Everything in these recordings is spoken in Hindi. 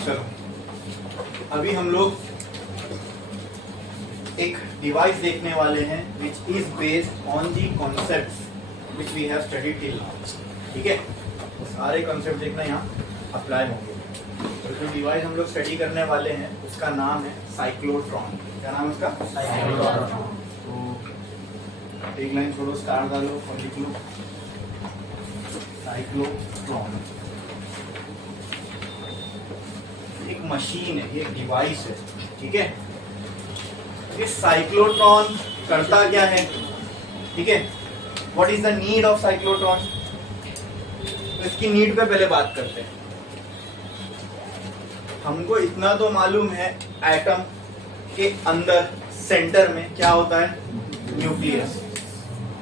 चलो अभी हम लोग एक डिवाइस देखने वाले हैं which is based on the concepts which we have studied till now. ठीक है, सारे कॉन्सेप्ट देखना यहाँ अप्लाई होंगे। तो जो डिवाइस हम लोग स्टडी करने वाले हैं उसका नाम है साइक्लोट्रॉन। क्या नाम है उसका? साइक्लोट्रॉन। तो एक लाइन छोड़ो, स्टार डालो और लिख लो साइक्लोट्रॉन। एक मशीन है, ये डिवाइस है। ठीक है, ये साइक्लोट्रॉन करता क्या है? ठीक है, what is the need of cyclotron? तो इसकी नीड पे पहले बात करते हैं। हमको इतना तो मालूम है, एटम के अंदर सेंटर में क्या होता है? न्यूक्लियस।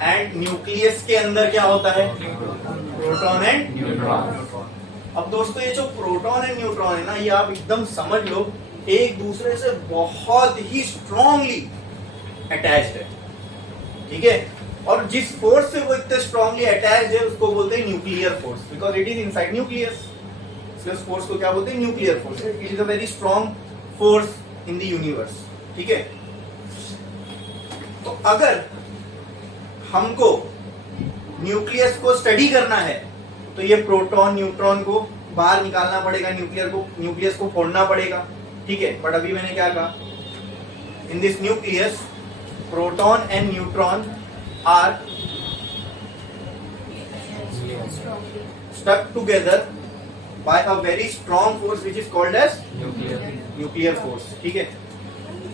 एंड न्यूक्लियस के अंदर क्या होता है? Proton and neutron. अब दोस्तों ये जो प्रोटॉन एंड न्यूट्रॉन है ना, ये आप एकदम समझ लो एक दूसरे से बहुत ही स्ट्रांगली अटैच्ड है। ठीक है, और जिस फोर्स से वो इतने स्ट्रांगली अटैच्ड है उसको बोलते हैं nuclear force, because it is inside nucleus. इस फोर्स को क्या बोलते हैं? Nuclear force. It is a very strong force in the universe. ठीक है, तो अगर हमको न्यूक्लियस को स्टडी करना है तो ये प्रोटॉन न्यूट्रॉन को बाहर निकालना पड़ेगा, न्यूक्लियस को फोड़ना पड़ेगा। ठीक है, बट अभी मैंने क्या कहा? In this nucleus proton and neutron are stuck together by a very strong force which is called as nuclear force। ठीक है,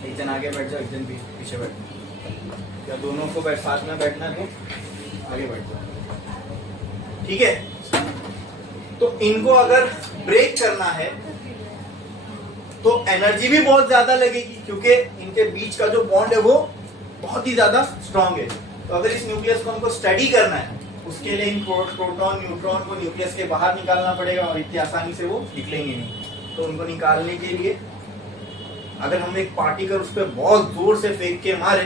एक जन आगे बैठ जाओ, एक जन पीछे बैठ जाओ, या दोनों को साथ में बैठना है तो आगे बैठ जाओ। ठीक है, तो इनको अगर ब्रेक करना है तो एनर्जी भी बहुत ज्यादा लगेगी, क्योंकि इनके बीच का जो बॉन्ड है वो बहुत ही ज्यादा स्ट्रांग है। तो अगर इस न्यूक्लियस को हमको स्टडी करना है उसके लिए इन प्रोटॉन न्यूट्रॉन को न्यूक्लियस के बाहर निकालना पड़ेगा, और इतनी आसानी से वो निकलेंगे नहीं। तो उनको निकालने के लिए अगर हम एक पार्टिकल उस पर बहुत जोर से फेंक के मारे,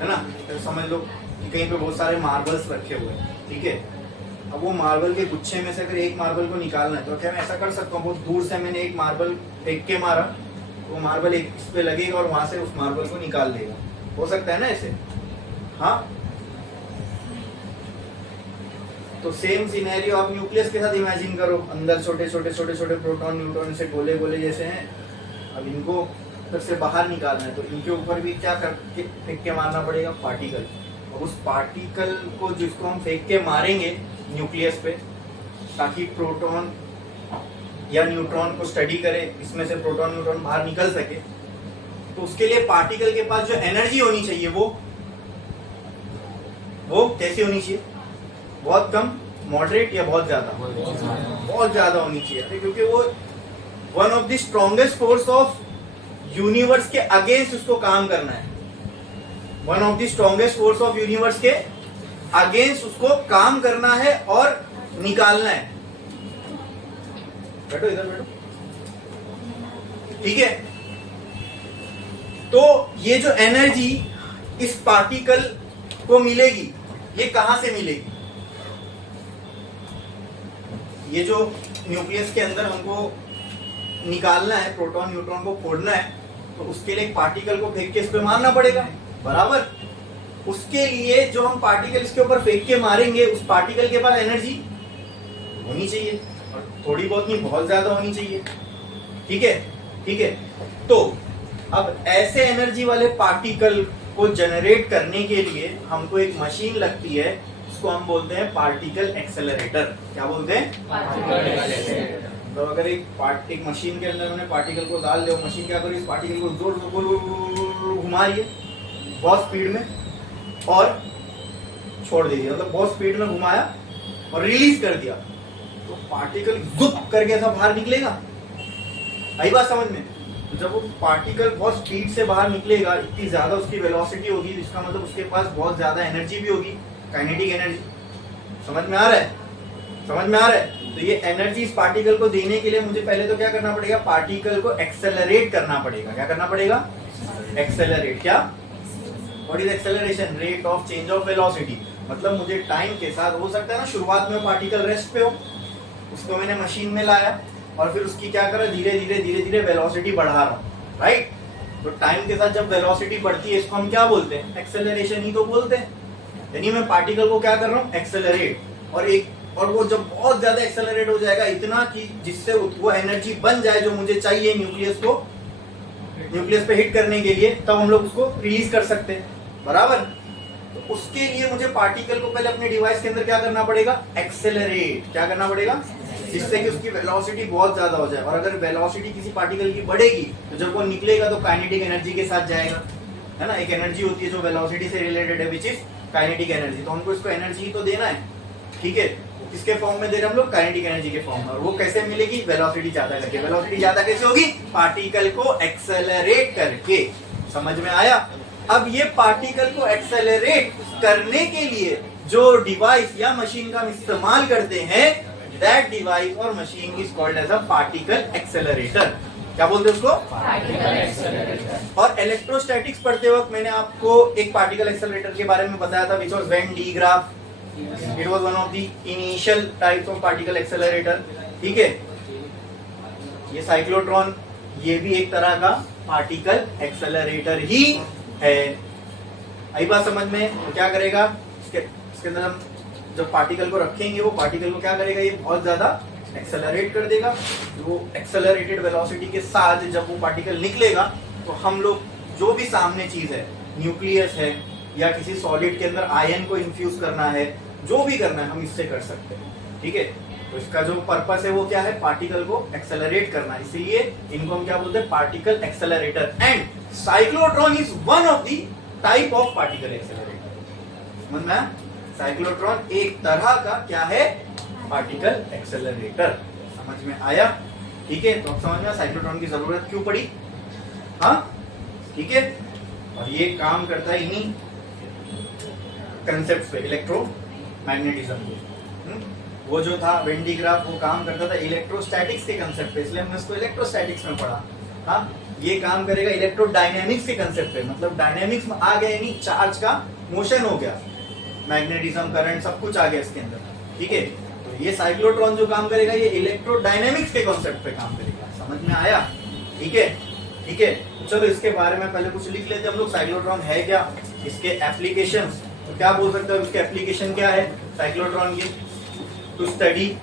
है ना, तो समझ लो कि कहीं पे बहुत सारे मार्बल्स रखे हुए हैं। ठीक है, अब वो मार्बल के गुच्छे में से अगर एक मार्बल को निकालना है तो क्या मैं ऐसा कर सकता हूँ? बहुत दूर से मैंने एक मार्बल फेंक के मारा, वो मार्बल एक इस पे लगेगा और वहां से उस मार्बल को निकाल देगा। हो सकता है ना ऐसे? हाँ, तो सेम सिनेरियो आप न्यूक्लियस के साथ इमेजिन करो। अंदर छोटे छोटे प्रोटॉन न्यूट्रॉन से गोले गोले जैसे हैं। अब इनको फिर से बाहर निकालना है तो इनके ऊपर भी क्या करके फेंक के मारना पड़ेगा? पार्टिकल। और उस पार्टिकल को जिसको हम फेंक के मारेंगे न्यूक्लियस पे, ताकि प्रोटॉन या न्यूट्रॉन को स्टडी करे, इसमें से प्रोटॉन न्यूट्रॉन बाहर निकल सके, तो उसके लिए पार्टिकल के पास जो एनर्जी होनी चाहिए वो कैसी होनी चाहिए? बहुत कम, मॉडरेट, या बहुत ज्यादा? बहुत ज्यादा होनी चाहिए, क्योंकि वो one of the strongest force of universe के अगेंस्ट उसको काम करना है। One of the strongest force of universe के अगेंस्ट उसको काम करना है और निकालना है। बैठो, इधर बैठो। ठीक है, तो ये जो एनर्जी इस पार्टिकल को मिलेगी, ये कहां से मिलेगी? ये जो न्यूक्लियस के अंदर हमको निकालना है, प्रोटॉन न्यूट्रॉन को फोड़ना है, तो उसके लिए एक पार्टिकल को फेंक के इस पे मारना पड़ेगा, बराबर। उसके लिए जो हम पार्टिकल इसके ऊपर फेंक के मारेंगे, उस पार्टिकल के पास एनर्जी होनी चाहिए, और थोड़ी बहुत नहीं, बहुत ज्यादा होनी चाहिए। ठीक है, ठीक है, तो अब ऐसे एनर्जी वाले पार्टिकल को जनरेट करने के लिए हमको एक मशीन लगती है, उसको हम बोलते हैं पार्टिकल एक्सेलरेटर। क्या बोलते हैं? Particle accelerator. तो अगर एक मशीन के अंदर हमने पार्टिकल को डाल दिया, मशीन क्या करेगी? इस पार्टिकल को जोर जोर घुमा रही है बहुत स्पीड में, और छोड़ दे दिया, मतलब बहुत स्पीड में घुमाया और रिलीज कर दिया, तो पार्टिकल जुप करके ऐसा बाहर निकलेगा। आई बात समझ में? तो जब वो पार्टिकल बहुत स्पीड से बाहर निकलेगा, इतनी ज्यादा उसकी वेलोसिटी होगी, इसका मतलब उसके पास बहुत ज्यादा एनर्जी भी होगी, काइनेटिक एनर्जी। समझ में आ रहा है? समझ में आ रहा है? तो ये एनर्जी इस पार्टिकल को देने के लिए मुझे पहले तो क्या करना पड़ेगा? पार्टिकल को एक्सेलरेट करना पड़ेगा। क्या करना पड़ेगा? एक्सेलरेट। क्या? What is acceleration? Rate of change of velocity. मतलब मुझे टाइम के साथ, हो सकता है ना शुरुआत में पार्टिकल रेस्ट पे हो, उसको मैंने मशीन में लाया, और फिर उसकी क्या करा, धीरे धीरे वेलोसिटी बढ़ा रहा हूँ, राइट। तो टाइम के साथ जब वेलोसिटी बढ़ती है इसको हम क्या बोलते हैं, एक्सेलरेशन ही तो बोलते हैं। यानी मैं पार्टिकल को क्या कर रहा हूँ, एक्सेलरेट, और वो जब बहुत ज्यादा एक्सेलरेट हो जाएगा इतना कि जिससे वो एनर्जी बन जाए जो मुझे चाहिए न्यूक्लियस पे हिट करने के लिए, तब हम लोग उसको रिलीज कर सकते हैं, बराबर। तो उसके लिए मुझे पार्टिकल को पहले अपने डिवाइस के अंदर क्या करना पड़ेगा, एक्सेलरेट, क्या करना पड़ेगा, जिससे कि उसकी वेलोसिटी बहुत ज्यादा हो जाए। और अगर वेलोसिटी किसी पार्टिकल की बढ़ेगी तो जब वो निकलेगा तो काइनेटिक एनर्जी के साथ जाएगा, है ना। एक एनर्जी होती है जो वेलोसिटी से रिलेटेड है, विच इज काइनेटिक एनर्जी। तो हमको इसको एनर्जी ही तो देना है, ठीक है। किसके फॉर्म में दे रहे हैं हम लोग, काइनेटिक एनर्जी के फॉर्म में। और वो कैसे मिलेगी, वेलोसिटी ज्यादा करके। वेलोसिटी ज्यादा कैसे होगी, पार्टिकल को एक्सेलरेट करके। समझ में आया। अब ये पार्टिकल को एक्सेलरेट करने के लिए जो डिवाइस या मशीन का हम इस्तेमाल करते हैं, दैट डिवाइस और machine is called as a particle accelerator. क्या बोलते हैं उसको, पार्टिकल एक्सेलरेटर। और इलेक्ट्रोस्टैटिक्स पढ़ते वक्त मैंने आपको एक पार्टिकल एक्सेलरेटर के बारे में बताया था, which was when D graph. It was one of the initial types of particle accelerator, ठीक है। ये साइक्लोट्रॉन, ये भी एक तरह का पार्टिकल एक्सेलरेटर ही है। आई बात समझ में। तो क्या करेगा, इसके अंदर हम जब पार्टिकल को रखेंगे, वो पार्टिकल को क्या करेगा, ये बहुत ज्यादा एक्सेलरेट कर देगा। वो एक्सेलरेटेड वेलोसिटी के साथ जब वो पार्टिकल निकलेगा तो हम लोग जो भी सामने चीज है, न्यूक्लियस है या किसी सॉलिड के अंदर आयन को इन्फ्यूज करना है, जो भी करना है हम इससे कर सकते हैं, ठीक है। तो इसका जो पर्पस है वो क्या है, पार्टिकल को एक्सेलरेट करना। इसीलिए इनको हम क्या बोलते हैं, particle accelerator. And cyclotron is one of the type of particle accelerator. समझ में, साइक्लोट्रॉन एक तरह का क्या है, पार्टिकल एक्सेलरेटर। समझ में आया, ठीक है। तो अब समझ में साइक्लोट्रॉन की जरूरत क्यों पड़ी, हाँ, ठीक है। और ये काम करता है इन्हीं कंसेप्ट पे, इलेक्ट्रोमैग्नेटिज्म पे। वो जो था वेन डी ग्राफ, वो काम करता था इलेक्ट्रोस्टैटिक्स के कंसेप्ट पे, इसलिए हमने इसको इलेक्ट्रोस्टैटिक्स में पढ़ा। हाँ, ये काम करेगा इलेक्ट्रोडायनेमिक्स के कंसेप्ट पे, मतलब डायनेमिक्स में आ गया, यानी चार्ज का मोशन हो गया, मैग्नेटिज्म, करंट, सब कुछ आ गया इसके अंदर, ठीक है। तो ये साइक्लोट्रॉन जो काम करेगा, ये इलेक्ट्रोडायनेमिक्स के कॉन्सेप्ट पे काम करेगा। समझ में आया, ठीक है, ठीक है। चलो इसके बारे में पहले कुछ लिख लेते हैं हम लोग, साइक्लोट्रॉन है क्या, इसके एप्लीकेशंस। तो क्या बोल सकते हैं, उसके एप्लीकेशन क्या है साइक्लोट्रॉन के, टू स्टडी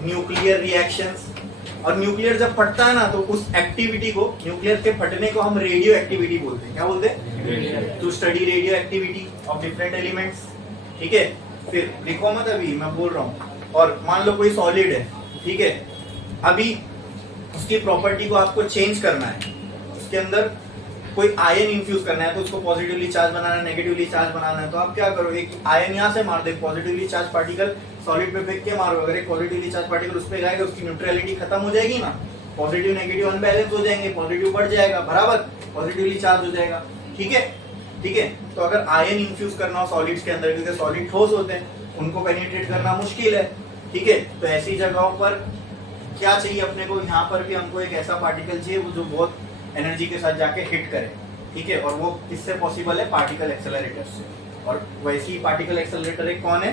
न्यूक्लियर रिएक्शंस। और न्यूक्लियर जब फटता है ना, तो उस एक्टिविटी को, न्यूक्लियर के फटने को हम रेडियो एक्टिविटी बोलते हैं। क्या बोलते हैं, to study radioactivity of different elements, ठीक है। फिर लिखो मत, अभी मैं बोल रहा हूँ। और मान लो कोई सॉलिड है, ठीक है, अभी उसकी प्रॉपर्टी को आपको चेंज करना है, उसके अंदर कोई आयन इन्फ्यूज करना है, तो उसको पॉजिटिवली चार्ज बनाना है, नेगेटिवली चार्ज बनाना है। तो आप क्या करो, एक आयन यहाँ से मार दो, पॉजिटिवली चार्ज पार्टिकल सॉलिड पे फेंक के मारो। अगर एक पॉजिटिवली चार्ज पार्टिकल उस पे जाएगा, उसकी न्यूट्रलिटी खत्म हो जाएगी ना, पॉजिटिव नेगेटिव अनबैलेंस हो जाएंगे, पॉजिटिव बढ़ जाएगा, बराबर, पॉजिटिवली चार्ज हो जाएगा, ठीक है, ठीक है। तो अगर आयन इन्फ्यूज करना हो सॉलिड्स के अंदर, क्योंकि सॉलिड ठोस होते हैं, उनको पेनिट्रेट करना मुश्किल है, ठीक है। तो ऐसी जगहों पर क्या चाहिए अपने को, यहाँ पर भी हमको एक ऐसा पार्टिकल चाहिए वो जो बहुत एनर्जी के साथ जाके हिट करे, ठीक है। और वो किससे पॉसिबल है, पार्टिकल एक्सेलरेटर से। और वैसी पार्टिकल एक्सेलरेटर एक कौन है,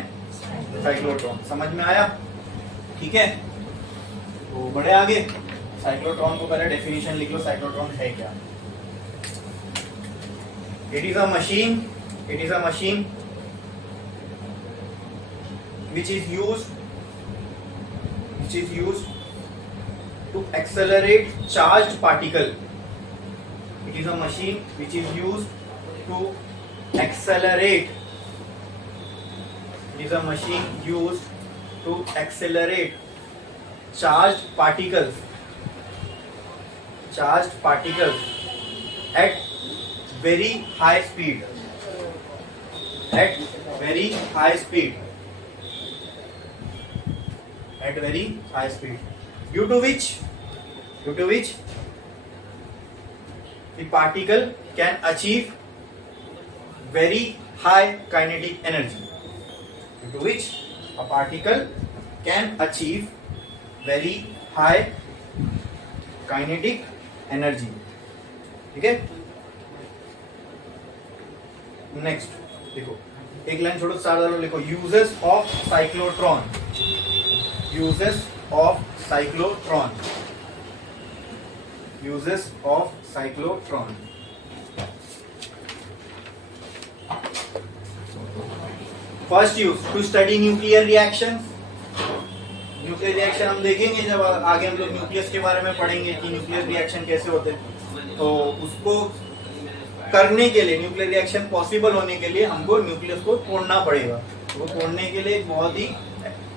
साइक्लोट्रॉन। समझ में आया, ठीक है। तो बढ़े आगे, साइक्लोट्रॉन को पहले डेफिनेशन लिख लो, साइक्लोट्रॉन है क्या। It is a machine, it is a machine which is used to accelerate charged particle. It is a machine which is used to accelerate. It is a machine used to accelerate charged particles at very high speed. At very high speed. At very high speed, due to which the particle can achieve very high kinetic energy. Due to which a particle can achieve very high kinetic energy. ठीक है। नेक्स्ट देखो, एक लाइन छोड़ो, 4 लिखो, uses of cyclotron. Uses of cyclotron. Uses of cyclotron. First use to study nuclear reactions. Nuclear reaction हम देखेंगे जब आगे हम लोग न्यूक्लियस के बारे में पढ़ेंगे कि न्यूक्लियर रिएक्शन कैसे होते हैं। तो उसको करने के लिए, न्यूक्लियर रिएक्शन पॉसिबल होने के लिए हमको न्यूक्लियस को तोड़ना पड़ेगा। तो वो तोड़ने के लिए एक बहुत ही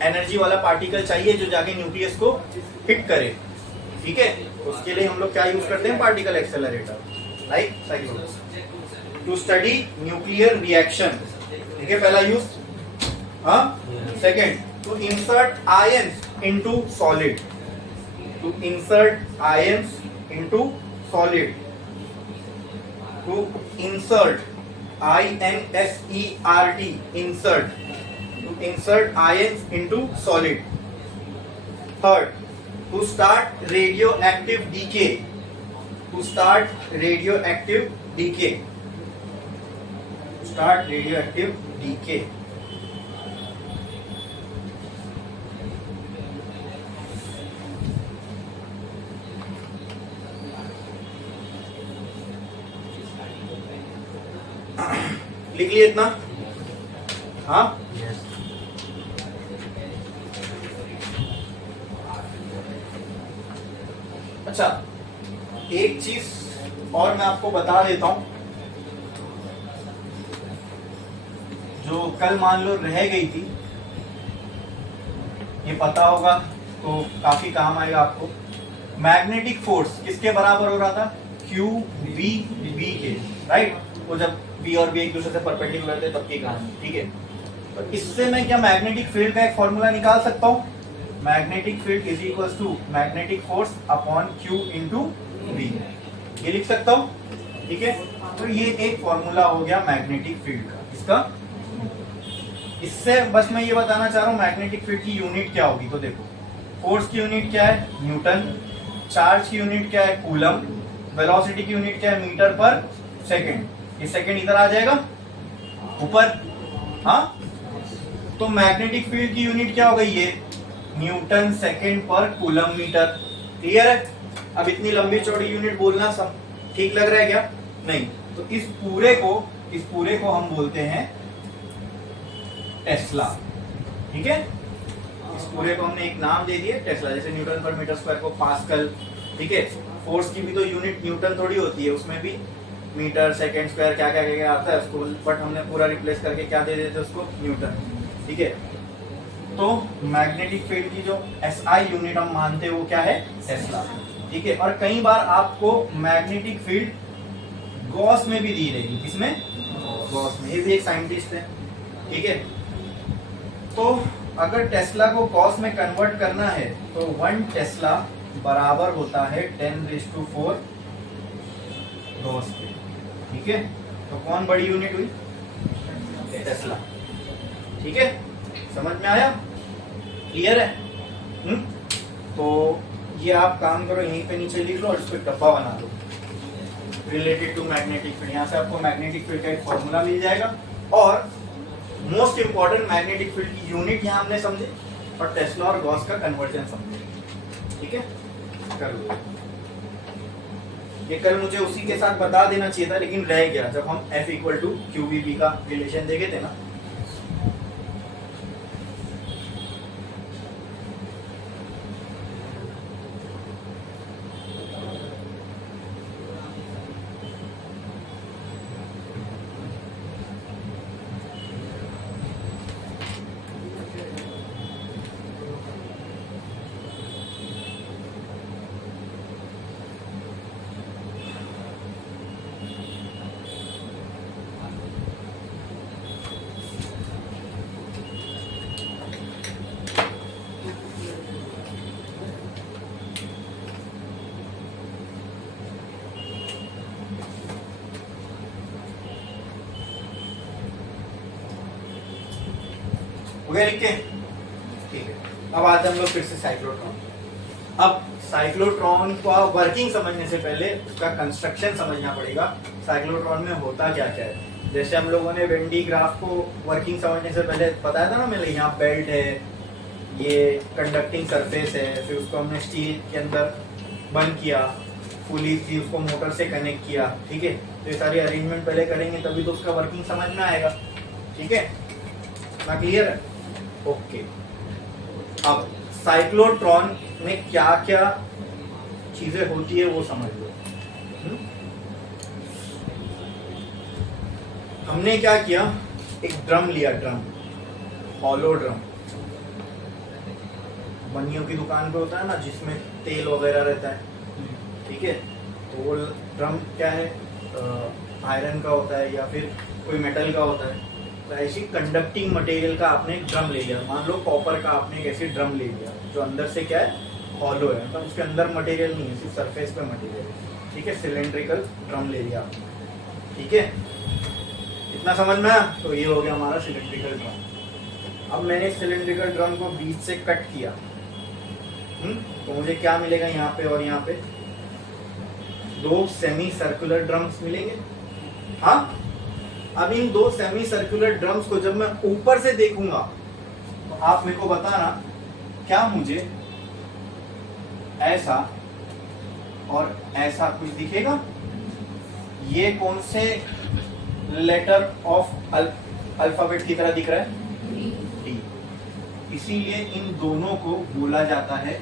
एनर्जी वाला पार्टिकल चाहिए जो जाके न्यूक्लियस को हिट करे। ठीक है, उसके लिए हम लोग क्या यूज करते हैं? Particle accelerator, right, cyclotron, to study nuclear reaction. ठीक है, पहला यूज। हाँ, second, to insert ions into solid. To insert ions into solid. To insert, I-N-S-E-R-T, insert. To insert ions into solid. Third, to start radioactive decay. To start radioactive decay. To start radioactive decay. लिख लिए इतना? हाँ, अच्छा, एक चीज और मैं आपको बता देता हूं जो कल मान लो रह गई थी, ये पता होगा तो काफी काम आएगा आपको। मैग्नेटिक फोर्स किसके बराबर हो रहा था? क्यू बी बी के, राइट। वो जब बी और बी एक दूसरे से परपेंडिकुलर थे तब की कहानी। ठीक है, तो इससे मैं क्या मैग्नेटिक फील्ड का एक फॉर्मूला निकाल सकता हूँ? Magnetic field is equals to magnetic force upon Q into B, ये लिख सकता हूँ। ठीक है, तो ये एक फॉर्मूला हो गया मैग्नेटिक फील्ड का। इसका, इससे बस मैं ये बताना चाह रहा हूँ मैग्नेटिक फील्ड की यूनिट क्या होगी। तो देखो, फोर्स की यूनिट क्या है? न्यूटन। चार्ज की यूनिट क्या है? कूलम। वेलोसिटी की यूनिट क्या है? मीटर पर सेकेंड। ये सेकेंड इधर आ जाएगा ऊपर। हाँ, तो मैग्नेटिक फील्ड की यूनिट क्या हो गई? ये न्यूटन सेकेंड पर कूलम मीटर। क्लियर है? अब इतनी लंबी चौड़ी यूनिट बोलना सब ठीक लग रहा है क्या? नहीं। तो इस पूरे को हम बोलते हैं टेस्ला। ठीक है, इस पूरे को हमने एक नाम दे दिया टेस्ला। जैसे न्यूटन पर मीटर स्क्वायर को पास्कल। ठीक है, फोर्स की भी तो यूनिट न्यूटन थोड़ी होती है, उसमें भी मीटर सेकेंड स्क्वायर क्या क्या क्या आता है उसको, बट हमने पूरा रिप्लेस करके क्या दे देते उसको? न्यूटन। ठीक है, तो मैग्नेटिक फील्ड की जो एसआई यूनिट हम मानते हैं वो क्या है? टेस्ला। ठीक है, और कई बार आपको मैग्नेटिक फील्ड गॉस में भी दी रहेगी। किसमें? गॉस में। ये भी एक साइंटिस्ट है। ठीक है, तो अगर टेस्ला को गॉस में कन्वर्ट करना है तो 1 टेस्ला बराबर होता है 10⁴ गॉस के। ठीक है, तो कौन बड़ी यूनिट हुई? टेस्ला। ठीक है, समझ में आया? क्लियर है? तो ये आप काम करो, यहीं पे नीचे लिख लो और इस पर डब्बा बना दो रिलेटेड टू मैग्नेटिक फील्ड। यहाँ से आपको मैग्नेटिक फील्ड का एक फॉर्मूला मिल जाएगा और मोस्ट इंपॉर्टेंट मैग्नेटिक फील्ड की यूनिट यहाँ हमने समझे और टेस्ला और गॉस का कन्वर्जन समझे। ठीक है, कर लो। ये कल मुझे उसी के साथ बता देना चाहिए था लेकिन रह गया जब हम F इक्वल टू QVB का रिलेशन देखे थे ना। हो गया लिख के? ठीक है, अब आते हम लोग फिर से साइक्लोट्रॉन। अब साइक्लोट्रॉन का वर्किंग समझने से पहले उसका कंस्ट्रक्शन समझना पड़ेगा। साइक्लोट्रॉन में होता क्या क्या है। जैसे हम लोगों ने वेन डी ग्राफ को वर्किंग समझने से पहले बताया था ना, मैंने यहाँ बेल्ट है, ये कंडक्टिंग सरफेस है, फिर उसको हमने स्टील के अंदर बंद किया, पुली थी उसको मोटर से कनेक्ट किया, ठीक है। तो ये सारी अरेंजमेंट पहले करेंगे तभी तो उसका वर्किंग समझ में आएगा, ठीक है ना, क्लियर है, ओके। अब साइक्लोट्रॉन में क्या क्या चीजें होती है वो समझ लो। हमने क्या किया, एक ड्रम लिया, ड्रम, हॉलो ड्रम, बनियों की दुकान पे होता है ना जिसमें तेल वगैरह रहता है, ठीक है। तो वो ड्रम क्या है, आयरन का होता है या फिर कोई मेटल का होता है। तो ऐसी कंडक्टिंग मटेरियल का आपने एक ड्रम ले लिया, मान लो कॉपर का आपने एक ऐसी ड्रम ले लिया जो अंदर से क्या है, हॉलो है, मतलब उसके अंदर मटेरियल नहीं है, सिर्फ सरफेस पे मटेरियल है, ठीक है। सिलेंड्रिकल ड्रम ले लिया आपने, ठीक है, इतना समझ में आया। तो ये हो गया हमारा सिलेंड्रिकल ड्रम। अब मैंने सिलेंड्रिकल ड्रम को बीच से कट किया, तो मुझे क्या मिलेगा, यहाँ पे और यहाँ पे दो सेमी सर्कुलर ड्रम्स मिलेंगे। हाँ, अब इन दो सेमी सर्कुलर ड्रम्स को जब मैं ऊपर से देखूंगा तो आप मेरे को बताना क्या मुझे ऐसा और ऐसा कुछ दिखेगा। ये कौन से लेटर ऑफ अल्फाबेट की तरह दिख रहा है, डी। इसीलिए इन दोनों को बोला जाता है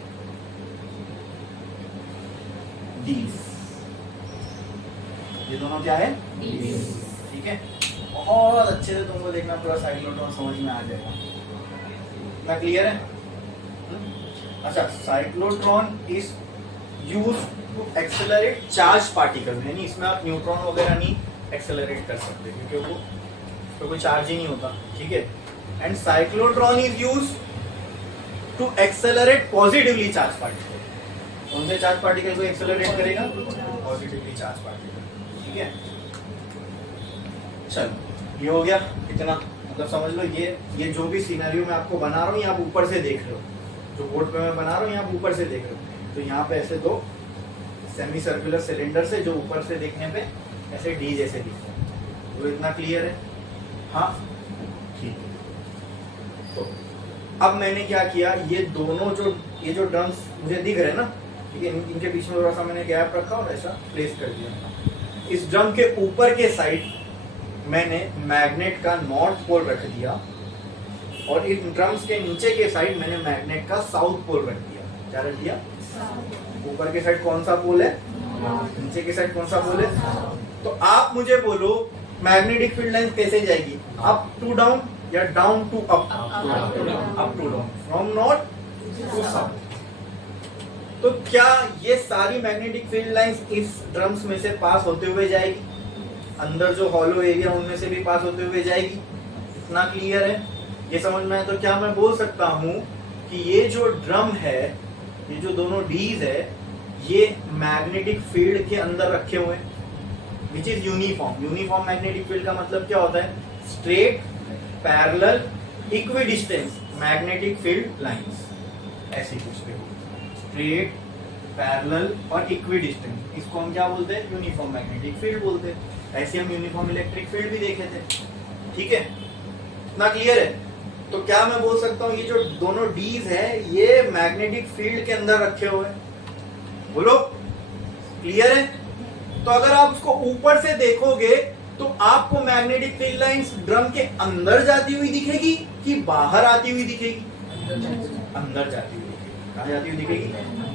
डीज। ये दोनों क्या है, ठीक है। बहुत अच्छे से तुमको देखना, पूरा साइक्लोट्रॉन समझ में आ जाएगा, इतना क्लियर है। अच्छा, cyclotron is use to accelerate charge particle, यानी इसमें आप न्यूट्रॉन वगैरह नहीं एक्सेलरेट कर सकते क्योंकि वो तो कोई चार्ज ही नहीं होता, ठीक है। And cyclotron is use to accelerate positively charge particle. कौन से चार्ज पार्टिकल को एक्सेलरेट करेगा, पॉजिटिवली चार्ज पार्टिकल, ठीक है। चलो, ये हो गया इतना, मतलब समझ लो ये जो भी सिनेरियो मैं आपको बना रहा हूँ, ये आप ऊपर से देख रहे हो, जो बोर्ड पे मैं बना रहा हूँ, ये आप ऊपर से देख रहे हो। तो यहाँ पे ऐसे दो सेमी सर्कुलर सिलेंडर से जो ऊपर से देखने पे ऐसे डी जैसे दिखते हैं, तो इतना क्लियर है, हाँ ठीक है। तो अब मैंने क्या किया, ये दोनों ये जो ड्रम्स मुझे दिख रहे हैं ना, ठीक है, इनके बीच में थोड़ा सा मैंने गैप रखा और ऐसा प्लेस कर दिया। इस ड्रम के ऊपर के साइड मैंने मैग्नेट का नॉर्थ पोल रख दिया और इन ड्रम्स के नीचे के साइड मैंने मैग्नेट का साउथ पोल रख दिया। क्या रख दिया, ऊपर के साइड कौन सा पोल है, नीचे के साइड कौन सा पोल है। तो आप मुझे बोलो मैग्नेटिक फील्ड लाइन कैसे जाएगी, अप टू डाउन या down to up, up to down, from north to south. तो क्या ये सारी मैग्नेटिक फील्ड लाइंस इस ड्रम्स में से पास होते हुए जाएगी, अंदर जो हॉलो एरिया उनमें से भी पास होते हुए जाएगी, इतना क्लियर है, ये समझ में आए। तो क्या मैं बोल सकता हूं कि ये जो ड्रम है, ये जो दोनों डीज है, ये मैग्नेटिक फील्ड के अंदर रखे हुए हैं, which is uniform. Uniform magnetic field का मतलब क्या होता है, straight, parallel, equidistance magnetic field lines, ऐसे कुछ भी, स्ट्रेट, पैरेलल और इक्विडिस्टेंस, इसको हम क्या बोलते हैं, यूनिफॉर्म मैग्नेटिक फील्ड बोलते हैं। ऐसे हम यूनिफॉर्म इलेक्ट्रिक फील्ड भी देखे थे, ठीक है, इतना क्लियर है। तो क्या मैं बोल सकता हूँ ये जो दोनों डीज है ये मैग्नेटिक फील्ड के अंदर रखे हुए हैं, बोलो क्लियर है। तो अगर आप उसको ऊपर से देखोगे तो आपको मैग्नेटिक फील्ड लाइंस ड्रम के अंदर जाती हुई दिखेगी कि बाहर आती हुई दिखेगी, अंदर जाती हुई दिखेगी। कहाँ जाती हुई दिखेगी,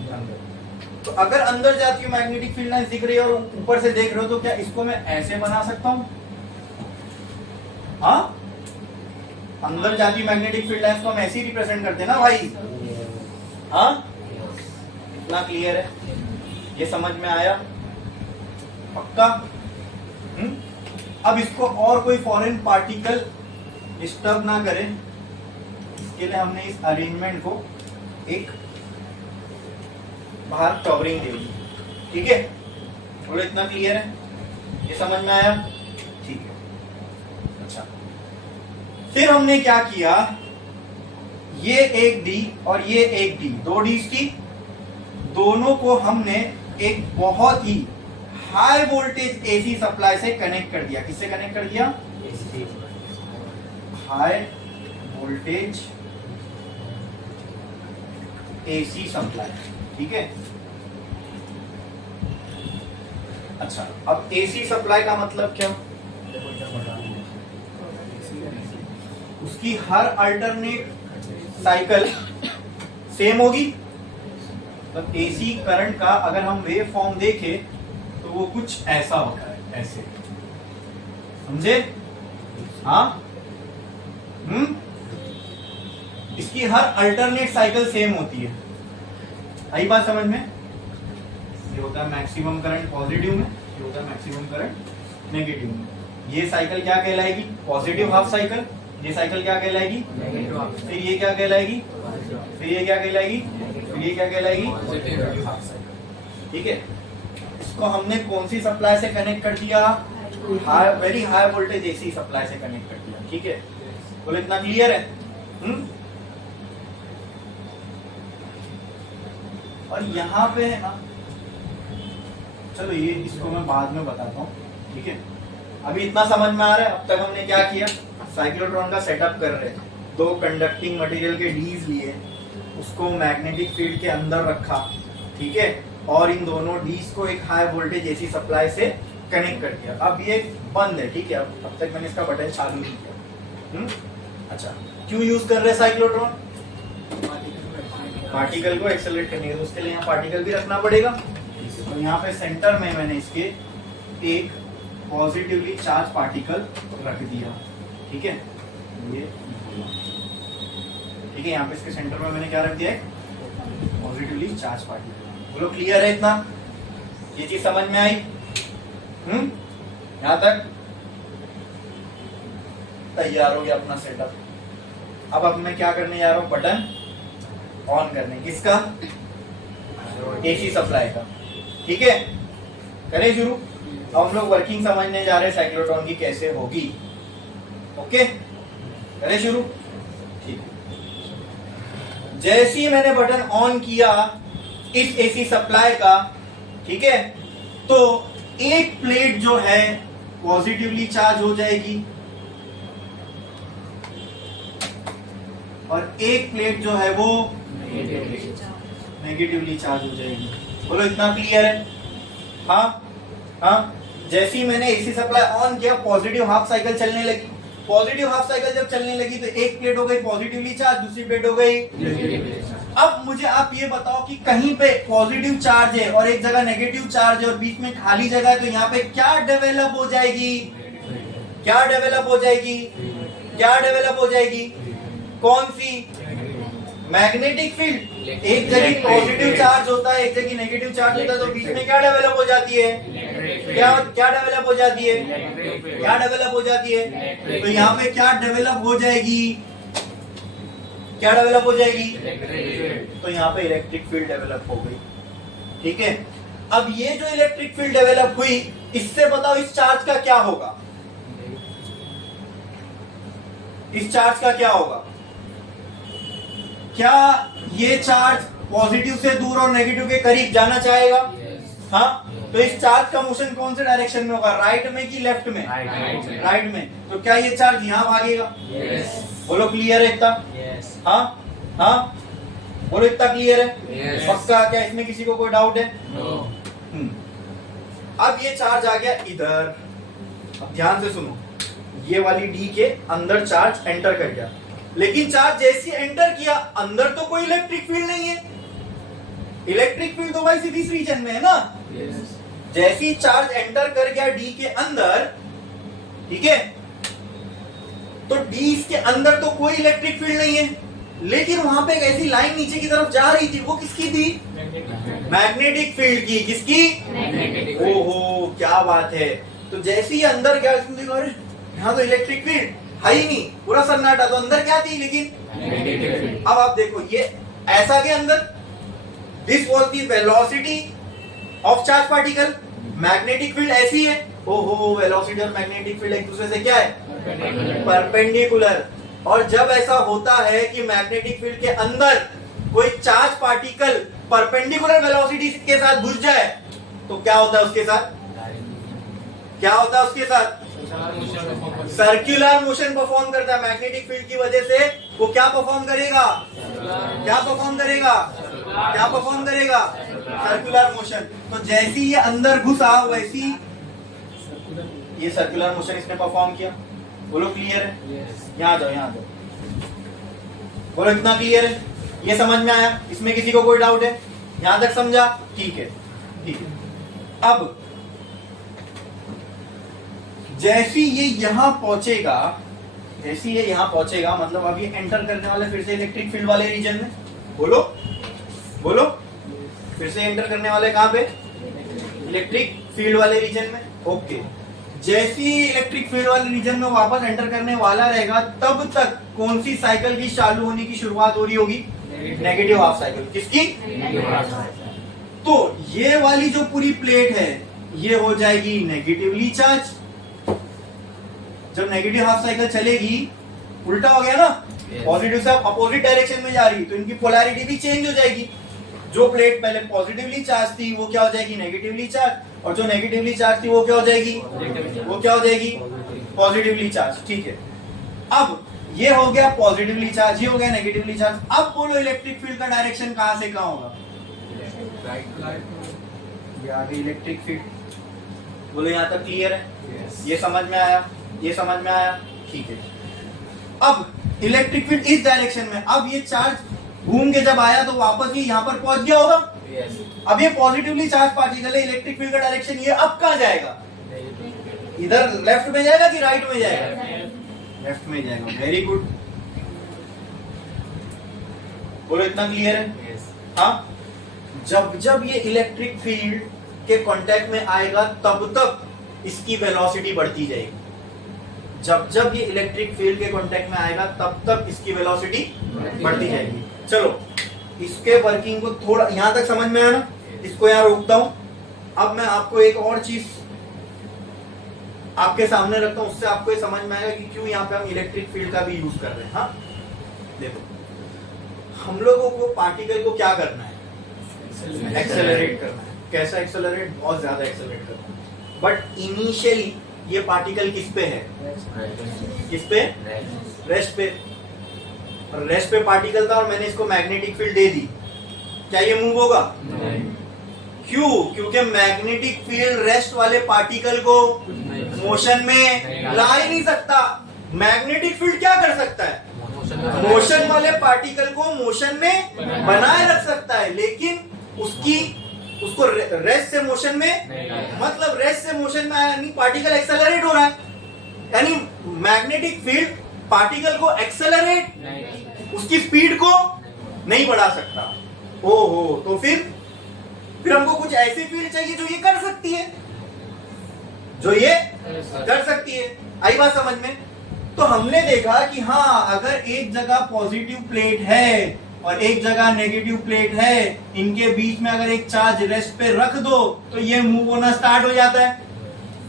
अंदर। तो अगर अंदर जाती हुई मैग्नेटिक फील्ड लाइंस दिख रही है और ऊपर से देख रहे हो तो क्या इसको मैं ऐसे बना सकता हूं, हाँ, अंदर जाती हुई मैग्नेटिक फील्ड लाइंस को हम ऐसे ही रिप्रेजेंट करते हैं ना भाई, हाँ, इतना क्लियर है, ये समझ में आया, पक्का। अब इसको और कोई फॉरेन पार्टिकल डिस्टर्ब ना करे, इसके लिए हमने इस अरेंजमेंट को एक बाहर कवरिंग दे दी, ठीक है, बोलो इतना क्लियर है, ये समझ में आया, ठीक है। अच्छा, फिर हमने क्या किया, ये एक डी और ये एक डी, दो डीज थी, दोनों को हमने एक बहुत ही हाई वोल्टेज एसी सप्लाई से कनेक्ट कर दिया। किससे कनेक्ट कर दिया, हाई वोल्टेज एसी सप्लाई, ठीक है। अच्छा, अब एसी सप्लाई का मतलब क्या? उसकी हर अल्टरनेट साइकिल सेम होगी। मतलब एसी करंट का अगर हम वेव फॉर्म देखें तो वो कुछ ऐसा होता है, ऐसे, समझे? हाँ, इसकी हर अल्टरनेट साइकिल सेम होती है। आई बात समझ में? ये होता है मैक्सिमम करंट पॉजिटिव में, ये होता है मैक्सिमम करंट नेगेटिव में। ये साइकिल क्या कहलाएगी? Positive half cycle. ये साइकिल क्या कहलाएगी? Negative half. फिर ये क्या कहलाएगी? फिर ये क्या कहलाएगी? फिर ये क्या कहलाएगी? पॉजिटिव हाफ साइकिल, ठीक है। इसको हमने कौन सी सप्लाई से कनेक्ट कर दिया? Very high voltage AC supply से कनेक्ट कर दिया, ठीक है। बोलो इतना क्लियर है? और यहाँ पे है ना, चलो ये इसको मैं बाद में बताता हूँ, ठीक है। अभी इतना समझ में आ रहा है? अब तक हमने क्या किया? साइक्लोट्रॉन का सेटअप कर रहे हैं। दो कंडक्टिंग मटेरियल के डीज लिए, उसको मैग्नेटिक फील्ड के अंदर रखा, ठीक है, और इन दोनों डीज को एक हाई वोल्टेज एसी सप्लाई से कनेक्ट कर दिया। अब ये बंद है, ठीक है। अब तक मैंने इसका बटन चालू नहीं किया। अच्छा, क्यों यूज कर रहे हैं साइक्लोट्रॉन? पार्टिकल को एक्सेलरेट करने के लिए। उसके लिए यहाँ पार्टिकल भी रखना पड़ेगा। तो यहाँ पे सेंटर में मैंने इसके एक पॉजिटिवली चार्ज पार्टिकल रख दिया, ठीक है। ये ठीक है, यहाँ पे इसके सेंटर में मैंने क्या रख दिया? Positively charge particle. बोलो क्लियर है इतना? ये चीज समझ में आई? यहाँ तक तैयार हो गया अपना सेटअप। अब मैं क्या करने जा रहा हूँ? बटन ऑन करने। किसका? एसी सप्लाई का, ठीक है। करें शुरू। अब हम लोग वर्किंग समझने जा रहे हैं साइक्लोट्रॉन की कैसे होगी। ओके, करें शुरू। ठीक है। जैसे ही मैंने बटन ऑन किया इस एसी सप्लाई का, ठीक है, तो एक प्लेट जो है पॉजिटिवली चार्ज हो जाएगी और एक प्लेट जो है वो नेगेटिवली चार्ज हो जाएगी। बोलो इतना क्लियर है? हाँ हाँ। जैसे ही मैंने एसी सप्लाई ऑन किया, पॉजिटिव हाफ साइकिल चलने लगी। पॉजिटिव हाफ साइकिल जब चलने लगी तो एक प्लेट हो गई पॉजिटिवली चार्ज, दूसरी प्लेट हो गई नेगेटिवली चार्ज। अब मुझे आप ये बताओ कि कहीं पे पॉजिटिव चार्ज है और एक जगह नेगेटिव चार्ज है और बीच में खाली जगह है, तो यहाँ पे क्या डेवलप हो जाएगी? क्या डेवलप हो जाएगी? क्या डेवलप हो जाएगी? कौन सी? Magnetic field. एक जगह पॉजिटिव चार्ज होता है, एक जगह नेगेटिव चार्ज होता है, तो बीच में क्या डेवलप हो जाती है? क्या डेवलप हो जाती है? क्या डेवलप हो जाती है? तो यहाँ पे क्या डेवलप हो जाएगी? क्या डेवलप हो जाएगी? तो यहाँ पे इलेक्ट्रिक फील्ड डेवलप हो गई, ठीक है। अब ये जो इलेक्ट्रिक फील्ड डेवलप हुई, इससे बताओ इस चार्ज का क्या होगा? इस चार्ज का क्या होगा? क्या ये चार्ज पॉजिटिव से दूर और नेगेटिव के करीब जाना चाहेगा? हाँ। तो इस चार्ज का मोशन कौन से डायरेक्शन में होगा? राइट में कि लेफ्ट में? राइट में। तो क्या ये चार्ज यहाँ भागेगा? बोलो क्लियर है इतना? हाँ हाँ, बोलो इतना क्लियर है? पक्का? क्या इसमें किसी को कोई डाउट है? अब ये चार्ज आ गया इधर। अब ध्यान से सुनो, ये वाली डी के अंदर चार्ज एंटर कर गया, लेकिन चार्ज जैसे एंटर किया, अंदर तो कोई इलेक्ट्रिक फील्ड नहीं है। इलेक्ट्रिक फील्ड तो भाई सिर्फ इस रीजन में है ना। जैसी चार्ज एंटर कर गया डी के अंदर, ठीक है, तो डी के अंदर तो कोई इलेक्ट्रिक फील्ड नहीं है, लेकिन वहां पे एक ऐसी लाइन नीचे की तरफ जा रही थी, वो किसकी थी? मैग्नेटिक फील्ड की। किसकी? ओहो क्या बात है। तो जैसे ही अंदर गया, इसमें देखो अरे यहाँ तो इलेक्ट्रिक फील्ड है ही नहीं, पूरा सन्नाटा। तो अंदर क्या थी? लेकिन अब आप देखो, ये ऐसा के अंदर this was the velocity of charge particle. Magnetic field ऐसी है। ओहो, वेलोसिटी और मैग्नेटिक फील्ड एक दूसरे से क्या है? परपेंडिकुलर। और जब ऐसा होता है कि मैग्नेटिक फील्ड के अंदर कोई चार्ज पार्टिकल परपेंडिकुलर वेलोसिटी के साथ घुस जाए, तो क्या होता है उसके साथ? क्या होता है उसके साथ? सर्कुलर मोशन परफॉर्म करता है। मैग्नेटिक फील्ड की वजह से वो क्या परफॉर्म करेगा? क्या परफॉर्म करेगा? क्या परफॉर्म करेगा? Circular motion. तो जैसी ये अंदर घुसा वैसी ये सर्कुलर मोशन इसने परफॉर्म किया। बोलो क्लियर है? यहाँ आ जाओ, यहाँ आ जाओ। बोलो इतना क्लियर है? ये समझ में आया? इसमें किसी को कोई डाउट है? यहां तक समझा? ठीक है, ठीक है। अब जैसी ये यहां पहुंचेगा, जैसी ये यहां पहुंचेगा, मतलब अब ये एंटर करने वाले फिर से इलेक्ट्रिक फील्ड वाले रीजन में। बोलो बोलो, फिर से एंटर करने वाले कहां पे? इलेक्ट्रिक फील्ड वाले रीजन में। ओके, जैसी इलेक्ट्रिक फील्ड वाले रीजन में वापस एंटर करने वाला रहेगा, तब तक कौन सी साइकिल की चालू होने की शुरुआत हो रही होगी? Negative half cycle. किसकी? तो ये वाली जो पूरी प्लेट है ये हो जाएगी नेगेटिवली चार्ज। जब नेगेटिव हाफ साइकिल चलेगी, उल्टा हो गया ना, पॉजिटिव से अपोजिट डायरेक्शन में जा रही, तो इनकी पोलैरिटी भी चेंज हो जाएगी। जो प्लेट पहले पॉजिटिवली चार्ज थी वो क्या हो जाएगी? नेगेटिवली चार्ज, और जो नेगेटिवली चार्ज थी वो क्या हो जाएगी? वो क्या हो जाएगी? Positively charge. ठीक है, अब ये हो गया पॉजिटिवली चार्ज, ये हो गया नेगेटिवली चार्ज। अब बोलो इलेक्ट्रिक फील्ड का डायरेक्शन कहां से कहां होगा? ये आगे इलेक्ट्रिक फील्ड। बोलो यहां तक क्लियर है? ये समझ में आया? ये समझ में आया? ठीक है। अब इलेक्ट्रिक फील्ड इस डायरेक्शन में, अब ये चार्ज घूम के जब आया तो वापस ये यहां पर पहुंच गया होगा। अब ये पॉजिटिवली चार्ज पार्टिकल है, इलेक्ट्रिक फील्ड का डायरेक्शन ये अब कहां जाएगा? इधर लेफ्ट में जाएगा कि राइट में जाएगा? लेफ्ट में जाएगा। Very good. बोलो इतना क्लियर है? हाँ, जब जब ये इलेक्ट्रिक फील्ड के कांटेक्ट में आएगा तब तक इसकी वेलोसिटी बढ़ती जाएगी। जब जब ये इलेक्ट्रिक फील्ड के कांटेक्ट में आएगा तब तक इसकी वेलोसिटी बढ़ती जाएगी। चलो इसके वर्किंग को थोड़ा यहां तक समझ में आया ना? इसको यहां रोकता हूं। अब मैं आपको एक और चीज आपके सामने रखता हूं, उससे आपको ये समझ में आएगा कि क्यों यहाँ पे हम इलेक्ट्रिक फील्ड का भी यूज कर रहे हैं। हाँ देखो, हम लोगों को पार्टिकल को क्या करना है? एक्सेलरेट करना है। कैसा एक्सेलरेट? बहुत ज्यादा एक्सेलरेट करना है। बट इनिशियली ये पार्टिकल किस पे है? किस पे? रेस्ट पे। और रेस्ट पे पार्टिकल था और मैंने इसको मैग्नेटिक फील्ड दे दी, क्या ये मूव होगा? क्यों? क्योंकि मैग्नेटिक फील्ड रेस्ट वाले पार्टिकल को मोशन में ला ही नहीं सकता। मैग्नेटिक फील्ड क्या कर सकता है? मोशन वाले पार्टिकल को मोशन में बनाए रख सकता है, लेकिन उसको रेस्ट से मोशन में, मतलब रेस्ट से मोशन में आया यानी पार्टिकल एक्सेलरेट हो रहा है, यानी मैग्नेटिक फील्ड पार्टिकल को एक्सेलरेट, उसकी स्पीड को नहीं बढ़ा सकता। ओहो, तो फिर हमको कुछ ऐसी फील्ड चाहिए जो ये कर सकती है, जो ये कर सकती है। आई बात समझ में? तो हमने देखा कि हाँ, अगर एक जगह पॉजिटिव प्लेट है और एक जगह नेगेटिव प्लेट है, इनके बीच में अगर एक चार्ज रेस्ट पे रख दो तो ये मूव होना स्टार्ट हो जाता है।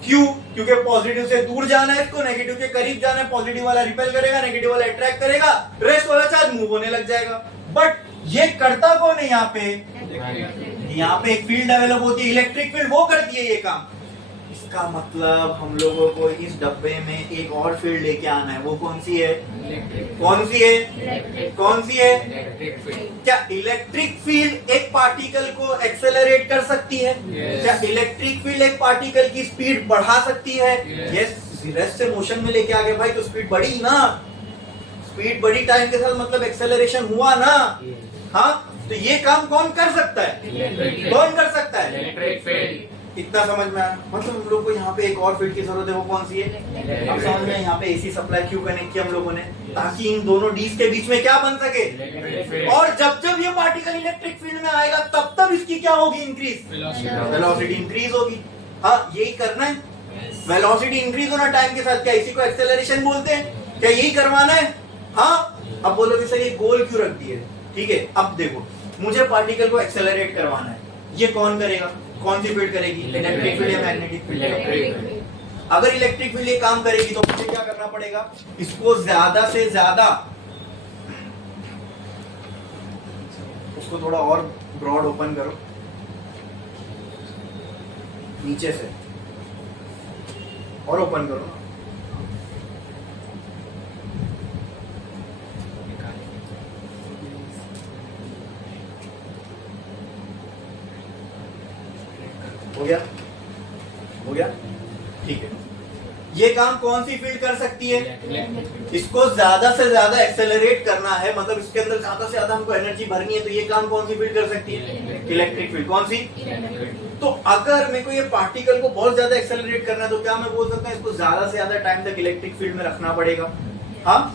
क्यों? क्योंकि पॉजिटिव से दूर जाना है इसको, नेगेटिव के करीब जाना है। पॉजिटिव वाला रिपेल करेगा, नेगेटिव वाला अट्रैक्ट करेगा, रेस्ट वाला चार्ज मूव होने लग जाएगा। बट ये करता कौन है? यहाँ पे एक फील्ड डेवलप होती है, इलेक्ट्रिक फील्ड, वो करती है ये काम। इसका मतलब हम लोगों को इस डब्बे में एक और फील्ड लेके आना है। वो कौन सी है? कौन सी है? कौन सी है? क्या इलेक्ट्रिक फील्ड एक पार्टिकल को एक्सेलरेट कर सकती है? क्या इलेक्ट्रिक फील्ड एक पार्टिकल की स्पीड बढ़ा सकती है? यस, रेस्ट से मोशन में लेके आ गए भाई तो स्पीड बढ़ी ना। स्पीड बढ़ी टाइम के साथ, मतलब एक्सेलरेशन हुआ ना। हाँ, तो ये काम कौन कर सकता है? कौन कर सकता है? Electric field. इतना समझ में आया? मतलब हम लोग को यहाँ पे एक और फील्ड की जरूरत है, वो कौन सी है? अब समझ में, यहाँ पे एसी सप्लाई क्यों कनेक्ट किया हम लोगों ने? ताकि इन दोनों डीज के बीच में क्या बन सके। और जब जब ये पार्टिकल इलेक्ट्रिक फील्ड में आएगा तब तब इसकी क्या होगी? इंक्रीज, वेलोसिटी इंक्रीज होगी। हाँ, यही करना है, वेलोसिटी इंक्रीज होना टाइम के साथ। क्या इसी को एक्सेलरेशन बोलते हैं? क्या यही करवाना है? हाँ। अब बोलो कि सर ये गोल क्यों रख दिए? ठीक है, अब देखो, मुझे पार्टिकल को एक्सेलरेट करवाना है, ये कौन करेगा? कौन सी फील्ड करेगी? इलेक्ट्रिक फील्ड या मैग्नेटिक फील्ड? अगर इलेक्ट्रिक फील्ड ये काम करेगी तो मुझे क्या करना पड़ेगा? इसको ज्यादा से ज्यादा, उसको थोड़ा और ब्रॉड ओपन करो नीचे से, और ओपन करो। हो गया, हो गया, ठीक है। ये काम कौन सी फील्ड कर सकती है? इसको ज्यादा से ज्यादा एक्सेलरेट करना है, मतलब इसके अंदर ज्यादा से ज्यादा हमको एनर्जी भरनी है, तो ये काम कौन सी फील्ड कर सकती है? Electric field. कौन सी? तो अगर मेरे को ये पार्टिकल को बहुत ज्यादा एक्सेलरेट करना है तो क्या मैं बोल सकता हूँ इसको ज्यादा से ज्यादा टाइम तक इलेक्ट्रिक फील्ड में रखना पड़ेगा। हाँ,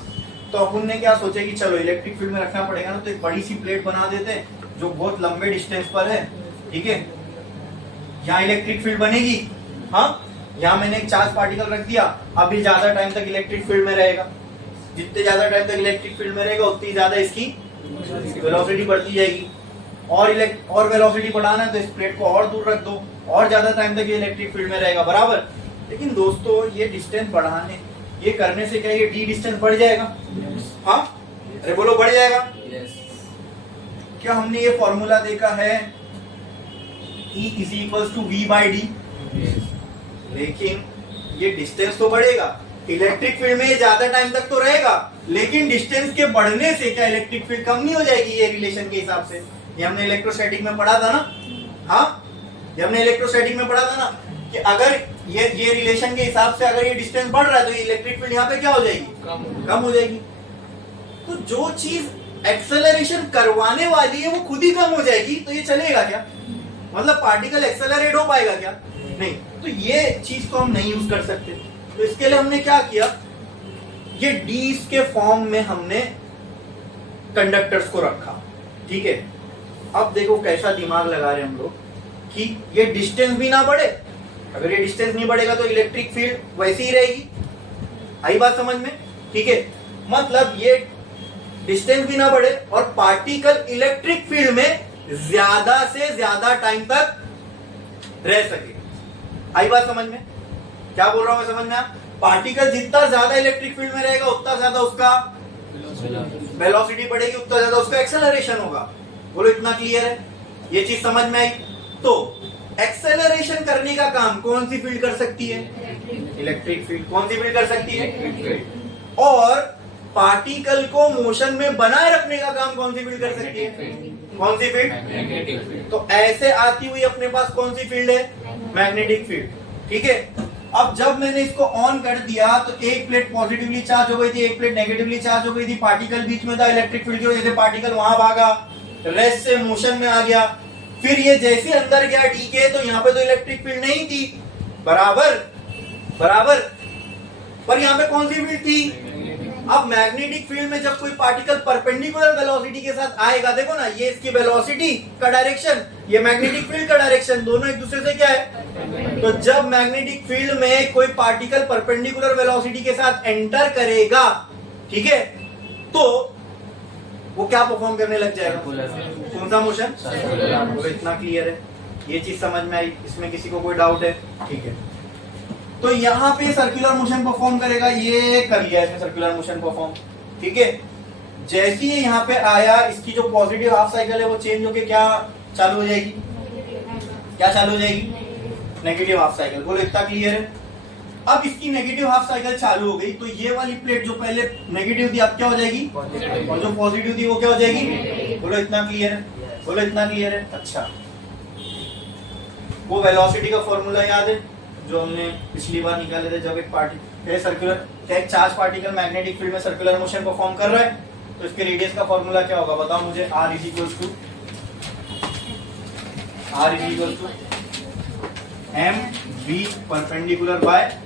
तो अपन ने क्या सोचा कि चलो इलेक्ट्रिक फील्ड में रखना पड़ेगा ना, तो एक बड़ी सी प्लेट बना देते हैं जो बहुत लंबे डिस्टेंस पर है, ठीक है। यहाँ इलेक्ट्रिक फील्ड बनेगी, हाँ, यहाँ मैंने एक चार्ज पार्टिकल रख दिया, अभी ज्यादा टाइम तक इलेक्ट्रिक फील्ड में रहेगा। जितने ज्यादा टाइम तक इलेक्ट्रिक फील्ड में रहेगा उतनी ज्यादा इसकी वेलोसिटी बढ़ती जाएगी। और वेलोसिटी बढ़ाना है तो इस प्लेट को और दूर रख दो, और ज्यादा टाइम तक ये इलेक्ट्रिक फील्ड में रहेगा, बराबर। लेकिन दोस्तों ये डिस्टेंस बढ़ाने, ये करने से क्या ये डी डिस्टेंस बढ़ जाएगा? हाँ, अरे बोलो, बढ़ जाएगा। क्या हमने ये फॉर्मूला देखा है E is equals to V by D? लेकिन ये डिस्टेंस तो बढ़ेगा, इलेक्ट्रिक फील्ड में ये ज्यादा टाइम तक तो रहेगा, लेकिन डिस्टेंस के बढ़ने से क्या इलेक्ट्रिक फील्ड कम नहीं हो जाएगी? ये रिलेशन के हिसाब से ये हमने इलेक्ट्रोस्टैटिक में पढ़ा था ना। हाँ, ये हमने इलेक्ट्रोस्टैटिक में पढ़ा था ना कि अगर ये रिलेशन के हिसाब से अगर ये डिस्टेंस बढ़ रहा है तो ये इलेक्ट्रिक फील्ड यहाँ पे क्या हो जाएगी? कम हो जाएगी। तो जो चीज एक्सेलरेशन करवाने वाली है वो खुद ही कम हो जाएगी, तो ये चलेगा क्या? मतलब पार्टिकल एक्सेलरेट हो पाएगा क्या? नहीं। तो ये चीज को हम नहीं यूज कर सकते। तो इसके लिए हमने क्या किया, ये डीज के फॉर्म में हमने कंडक्टर्स को रखा, ठीक है। अब देखो कैसा दिमाग लगा रहे हम लोग कि ये डिस्टेंस भी ना बढ़े। अगर ये डिस्टेंस नहीं बढ़ेगा तो इलेक्ट्रिक फील्ड वैसी ही रहेगी। आई बात समझ में? ठीक है, मतलब ये डिस्टेंस भी ना बढ़े और पार्टिकल इलेक्ट्रिक फील्ड में ज्यादा से ज्यादा टाइम तक रह सके। आई बात समझ में? क्या बोल रहा हूं मैं, समझ में? पार्टिकल जितना ज्यादा इलेक्ट्रिक फील्ड में रहेगा उतना ज्यादा उसका वेलोसिटी बढ़ेगी, उतना ज्यादा उसका एक्सेलरेशन होगा। बोलो, इतना क्लियर है? ये चीज समझ में आई? तो एक्सेलरेशन करने का काम कौन सी फील्ड कर सकती है? Electric field. कौन सी फील्ड कर सकती है? और पार्टिकल को मोशन में बनाए रखने का काम कौन सी फील्ड कर सकती है? कौन सी फील्ड? तो ऐसे आती हुई अपने पास कौन सी फील्ड है? Magnetic field. ठीक है, अब जब मैंने इसको ऑन कर दिया तो एक प्लेट पॉजिटिवली चार्ज हो गई थी, एक प्लेट नेगेटिवली चार्ज हो गई थी, पार्टिकल बीच में था, इलेक्ट्रिक फील्ड की वजह से पार्टिकल वहां भागा, रेस्ट से मोशन में आ गया। फिर ये जैसे अंदर गया डी के, तो यहाँ पे तो इलेक्ट्रिक फील्ड नहीं थी, बराबर बराबर, पर यहाँ पे कौन सी फील्ड थी? अब मैग्नेटिक फील्ड में जब कोई पार्टिकल परपेंडिकुलर वेलोसिटी के साथ आएगा, देखो ना, ये इसकी वेलोसिटी का डायरेक्शन, ये मैग्नेटिक फील्ड का डायरेक्शन, दोनों एक दूसरे से क्या है? तो जब मैग्नेटिक फील्ड में कोई पार्टिकल परपेंडिकुलर वेलोसिटी के साथ एंटर करेगा, ठीक है, तो वो क्या परफॉर्म करने लग जाएगा? कौन सा मोशन? तो इतना क्लियर है? ये चीज समझ में आई? इसमें किसी को कोई डाउट है? ठीक है, तो यहाँ पे सर्कुलर मोशन परफॉर्म करेगा, ये कर लिया इसमें सर्कुलर मोशन परफॉर्म। ठीक है, जैसे ही यहाँ पे आया, इसकी जो पॉजिटिव हाफ साइकिल है वो चेंज होके क्या चालू हो जाएगी? क्या चालू हो जाएगी? Negative half cycle. बोलो, इतना क्लियर है? अब इसकी नेगेटिव हाफ साइकिल चालू हो गई, तो ये वाली प्लेट जो पहले नेगेटिव थी अब क्या हो जाएगी? और जो पॉजिटिव थी वो क्या हो जाएगी? बोलो, इतना क्लियर है? बोलो, इतना क्लियर है? अच्छा, वो वेलोसिटी का फॉर्मूला याद है जो हमने पिछली बार निकाले थे? जब एक पार्टिकल सर्कुलर, एक चार्ज पार्टिकल मैग्नेटिक फील्ड में सर्कुलर मोशन परफॉर्म कर रहा है, तो इसके रेडियस का फॉर्मूला क्या होगा? बताओ मुझे। R is equal to M V perpendicular by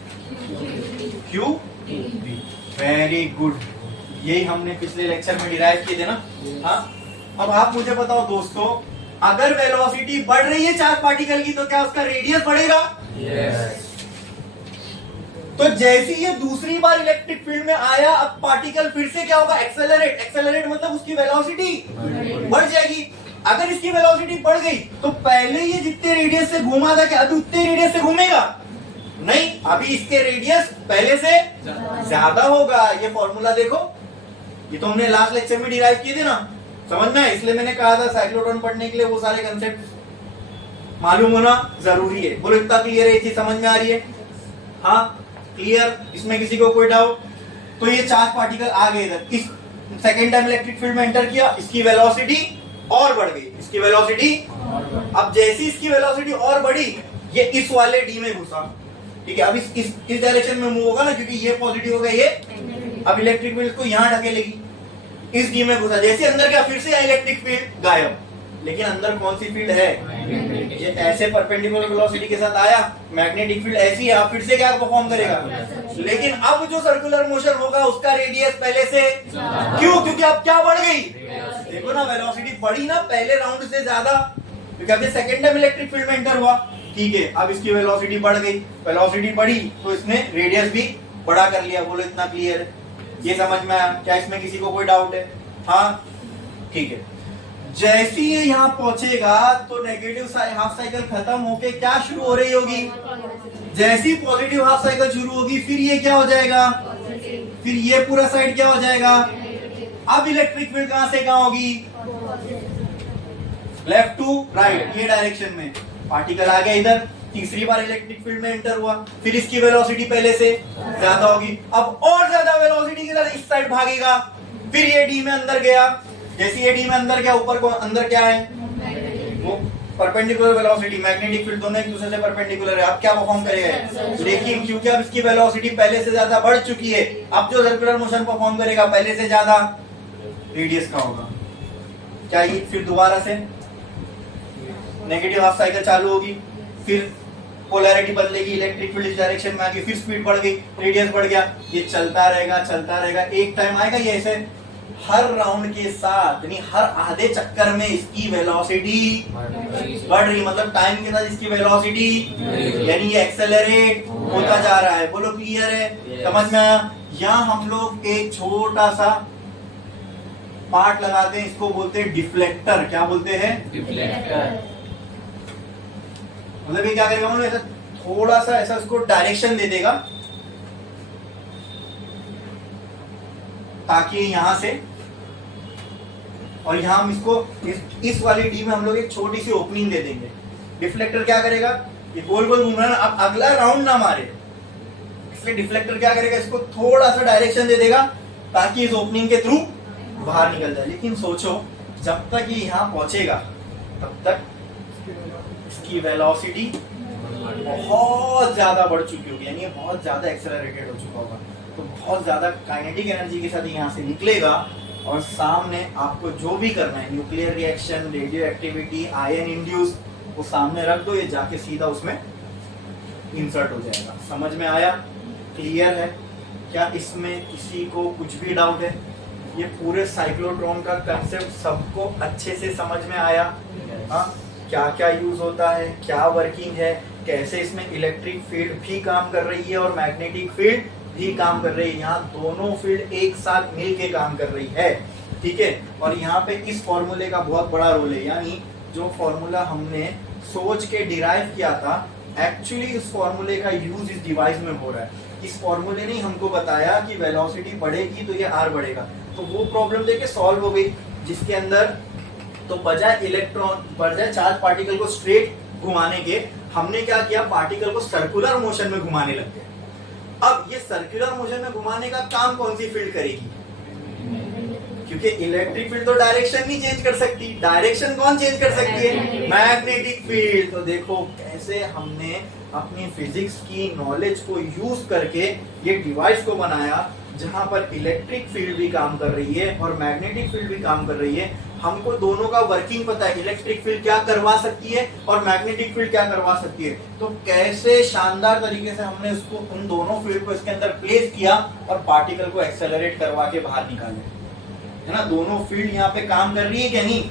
Q V. Very good, यही हमने पिछले लेक्चर में डिराइव किए थे ना। हाँ, अब आप मुझे बताओ दोस्तों, अगर वेलोसिटी बढ़ रही है चार्ज पार्टिकल की तो क्या उसका रेडियस बढ़ेगा? Yes. तो जैसे ये दूसरी बार इलेक्ट्रिक फील्ड में आया, अब पार्टिकल फिर से क्या होगा? एक्सेलरेट। एक्सेलरेट मतलब उसकी वेलोसिटी बढ़ जाएगी। अगर इसकी वेलोसिटी बढ़ गई तो पहले ये जितने रेडियस से घूमा था, क्या अभी उतने रेडियस से घूमेगा? नहीं, अभी इसके रेडियस पहले से ज्यादा होगा। ये फॉर्मूला देखो, ये तो हमने लास्ट लेक्चर में डिराइव किए थे ना, समझ में? इसलिए मैंने कहा था साइक्लोट्रॉन पढ़ने के लिए वो सारे कंसेप्ट मालूम होना जरूरी है। बोलो, इतना क्लियर है? ये चीज समझ में आ रही है? हाँ, क्लियर? इसमें किसी को कोई डाउट? तो ये चार्ज पार्टिकल आ गए इधर, इस सेकेंड टाइम इलेक्ट्रिक फील्ड में एंटर किया, इसकी वेलोसिटी और बढ़ गई, इसकी वेलोसिटी। अब जैसी इसकी वेलोसिटी और बढ़ी, ये इस वाले डी में घुसा, ठीक है। अब इस डायरेक्शन में मूव होगा ना, क्योंकि ये पॉजिटिव हो गया, ये अब इलेक्ट्रिक फील्ड को यहाँ ढकेलेगी, इस डी में घुसा, जैसे अंदर क्या फिर से इलेक्ट्रिक फील्ड गायब। लेकिन अंदर कौन सी फील्ड है, ये ऐसे परपेंडिकुलर वेलोसिटी के साथ आया, मैग्नेटिक फील्ड ऐसी है, अब फिर से क्या परफॉर्म करेगा। लेकिन अब जो सर्कुलर मोशन होगा उसका रेडियस पहले से, क्यों, क्योंकि अब क्या बढ़ गई, देखो ना वेलोसिटी बढ़ी ना पहले राउंड से ज्यादा, क्योंकि अभी सेकंड टाइम इलेक्ट्रिक फील्ड में एंटर हुआ, ठीक है। अब इसकी वेलोसिटी बढ़ गई, वेलोसिटी बढ़ी तो इसने रेडियस भी बड़ा कर लिया। बोलो इतना क्लियर है, ये समझ में आया क्या, इसमें किसी को कोई डाउट है, हाँ ठीक है। जैसे ही यहाँ पहुंचेगा तो नेगेटिव हाफ साइकिल खत्म होके क्या शुरू हो रही होगी, जैसी पॉजिटिव हाफ साइकिल शुरू होगी फिर ये क्या हो जाएगा, फिर ये पूरा साइड क्या हो जाएगा। अब इलेक्ट्रिक फील्ड कहां से कहां होगी, लेफ्ट टू राइट, ये डायरेक्शन में पार्टिकल आ गया इधर, तीसरी बार इलेक्ट्रिक फील्ड में एंटर हुआ, फिर इसकी वेलोसिटी पहले से ज्यादा होगी, अब और ज्यादा वेलोसिटी के साथ इस साइड भागेगा, फिर ये डी में अंदर गया, जैसे ये डी में अंदर गया, ऊपर को अंदर क्या है, वो परपेंडिकुलर वेलोसिटी, मैग्नेटिक फील्ड दोनों एक दूसरे से परपेंडिकुलर है, अब क्या परफॉर्म करेगा। लेकिन क्योंकि अब इसकी वेलोसिटी पहले से ज्यादा बढ़ चुकी है, अब जो सर्कुलर मोशन परफॉर्म करेगा पहले से ज्यादा रेडियस का होगा, क्या ये फिर दोबारा से नेगेटिव हाफ साइकिल चालू होगी, फिर पोलैरिटी बदलेगी, इलेक्ट्रिक फील्ड इस डायरेक्शन में आ गई, फिर स्पीड बढ़ गई, रेडियस बढ़ गया, ये चलता रहेगा चलता रहेगा। एक टाइम आएगा ये ऐसे हर राउंड के साथ, यानी हर आधे चक्कर में इसकी वेलोसिटी बढ़ रही, मतलब टाइम के साथ इसकी वेलोसिटी, यानी ये एक्सेलरेट होता जा रहा है। बोलो क्लियर है, समझ में आया। यहाँ हम लोग एक छोटा सा पार्ट लगाते हैं, इसको बोलते हैं डिफ्लेक्टर। क्या बोलते हैं, डिफ्लेक्टर। मतलब ये क्या करेगा, मतलब ऐसा थोड़ा सा ऐसा उसको डायरेक्शन दे देगा ताकि यहां से, और यहां हम इसको इस वाली डी में हम लोग एक छोटी सी ओपनिंग दे देंगे। डिफ्लेक्टर क्या करेगा, ये गोल गोल घूम रहा है ना, अब अगला राउंड ना मारे, इसलिए डिफ्लेक्टर क्या करेगा, इसको थोड़ा सा डायरेक्शन दे देगा ताकि इस ओपनिंग के थ्रू बाहर निकल जाए। लेकिन सोचो जब तक ये यहां पहुंचेगा तब तक इसकी वेलोसिटी बहुत ज्यादा बढ़ चुकी होगी, यानी बहुत ज्यादा एक्सेलरेटेड हो चुका होगा, तो बहुत ज्यादा काइनेटिक एनर्जी के साथ यहाँ से निकलेगा और सामने आपको जो भी करना है, nuclear reaction, radio activity, ion induce, वो सामने रख दो, ये जाके सीधा उसमें इंसर्ट हो जाएगा। समझ में आया, क्लियर है क्या, इसमें किसी को कुछ भी डाउट है। ये पूरे साइक्लोट्रॉन का कंसेप्ट सबको अच्छे से समझ में आया, हाँ क्या क्या यूज होता है, क्या वर्किंग है, कैसे इसमें इलेक्ट्रिक फील्ड भी काम कर रही है और मैग्नेटिक फील्ड भी काम कर रही है, यहाँ दोनों फील्ड एक साथ मिलके काम कर रही है, ठीक है। और यहाँ पे इस फॉर्मूले का बहुत बड़ा रोल है, यानी जो फॉर्मूला हमने सोच के डिराइव किया था, एक्चुअली इस फॉर्मूले का यूज इस डिवाइस में हो रहा है। इस फॉर्मूले ने हमको बताया कि वेलोसिटी बढ़ेगी तो ये आर बढ़ेगा, तो वो प्रॉब्लम देके सॉल्व हो गई, जिसके अंदर तो बजाय चार्ज पार्टिकल को स्ट्रेट घुमाने के, हमने क्या किया, पार्टिकल को सर्कुलर मोशन में घुमाने लग गए। अब ये सर्कुलर मोशन में घुमाने का काम कौन सी फील्ड करेगी, क्योंकि इलेक्ट्रिक फील्ड तो डायरेक्शन नहीं चेंज कर सकती, डायरेक्शन कौन चेंज कर सकती है, मैग्नेटिक फील्ड। तो देखो कैसे हमने अपनी फिजिक्स की नॉलेज को यूज करके ये डिवाइस को बनाया जहां पर इलेक्ट्रिक फील्ड भी काम कर रही है और मैग्नेटिक फील्ड भी काम कर रही है। हमको दोनों का वर्किंग पता है, इलेक्ट्रिक फील्ड क्या करवा सकती है और मैग्नेटिक फील्ड क्या करवा सकती है। तो कैसे शानदार तरीके से हमने उसको, उन दोनों फील्ड को इसके अंदर प्लेस किया और पार्टिकल को एक्सेलरेट करवा के बाहर निकाले, है ना। दोनों फील्ड यहाँ पे काम कर रही है क्या, नहीं,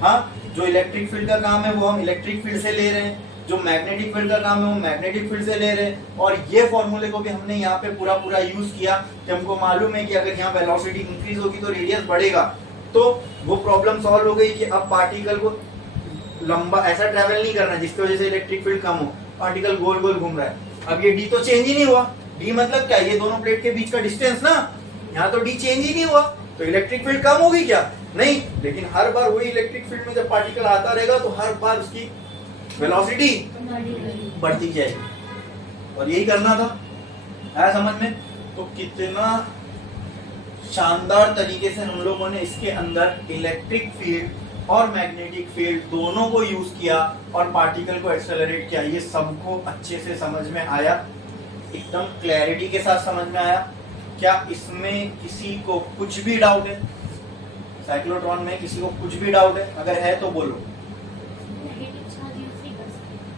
हाँ। जो इलेक्ट्रिक फील्ड का काम है वो हम इलेक्ट्रिक फील्ड से ले रहे हैं, जो मैग्नेटिक फील्ड का काम है वो मैग्नेटिक फील्ड से ले रहे हैं। और ये फॉर्मूले को भी हमने यहाँ पे पूरा यूज किया कि हमको मालूम है कि अगर यहाँ वेलोसिटी इंक्रीज होगी तो रेडियस बढ़ेगा, तो वो प्रॉब्लम सॉल्व हो गई कि अब पार्टिकल को लंबा ऐसा ट्रेवल नहीं करना जिसकी वजह से इलेक्ट्रिक फील्ड कम हो, पार्टिकल गोल गोल घूम रहा है। अब ये डी तो चेंज ही नहीं हुआ, डी मतलब क्या, ये दोनों प्लेट के बीच का डिस्टेंस ना, यहाँ तो डी चेंज ही नहीं हुआ, तो इलेक्ट्रिक फील्ड कम होगी क्या, नहीं। लेकिन हर बार वही इलेक्ट्रिक फील्ड में जब पार्टिकल आता रहेगा तो हर बार उसकी वेलोसिटी बढ़ती जाएगी, और यही करना था, आया समझ में। तो कितना शानदार तरीके से हम लोगों ने इसके अंदर इलेक्ट्रिक फील्ड और मैग्नेटिक फील्ड दोनों को यूज किया और पार्टिकल को एक्सेलरेट किया। ये सबको अच्छे से समझ में आया, एकदम क्लैरिटी के साथ समझ में आया। क्या इसमें किसी को कुछ भी डाउट है? साइक्लोट्रॉन में किसी को कुछ भी डाउट है? अगर है तो बोलो।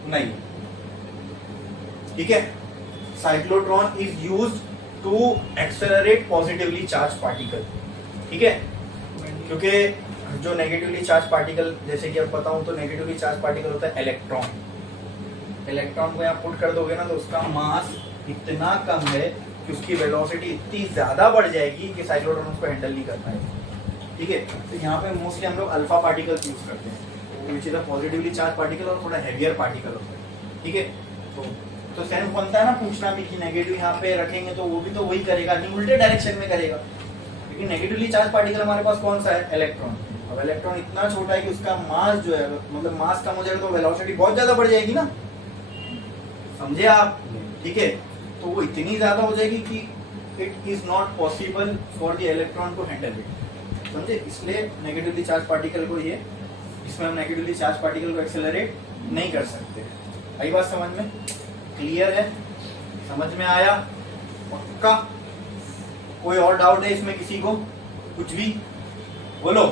नहीं, ठीक है। Cyclotron is used to accelerate positively charge particle, ठीक है। क्योंकि जो नेगेटिवली चार्ज पार्टिकल, जैसे कि अब बताऊं तो नेगेटिवली चार्ज पार्टिकल होता है इलेक्ट्रॉन। इलेक्ट्रॉन को यहाँ पुट कर दोगे ना तो उसका मास इतना कम है कि उसकी वेलोसिटी इतनी ज्यादा बढ़ जाएगी कि साइक्लोट्रॉन उसको हैंडल नहीं कर पाएगा, ठीक है। तो यहाँ पे मोस्टली हम लोग अल्फा पार्टिकल्स यूज करते हैं, which is a positively charge particle और थोड़ा हैवियर पार्टिकल होता है, ठीक है। तो सेंस बनता है ना पूछना भी कि नेगेटिव यहाँ पे रखेंगे तो वो भी तो वही करेगा, नहीं उल्टे डायरेक्शन में करेगा। लेकिन नेगेटिवली चार्ज पार्टिकल हमारे पास कौन सा है? इलेक्ट्रॉन। अब इलेक्ट्रॉन इतना छोटा है कि उसका मास जो है, मतलब मास कम हो जाएगा तो वेलोसिटी बहुत ज्यादा बढ़ जाएगी ना, समझे आप, ठीक है। तो वो इतनी ज्यादा हो जाएगी कि it is not possible for the electron to handle it, समझे। इसलिए नेगेटिवली चार्ज पार्टिकल को ये, इसमें हम नेगेटिवली चार्ज पार्टिकल को एक्सेलरेट नहीं कर सकते। आई बात समझ में? क्लियर है? समझ में आया? पक्का? कोई और डाउट है इसमें किसी को? कुछ भी बोलो।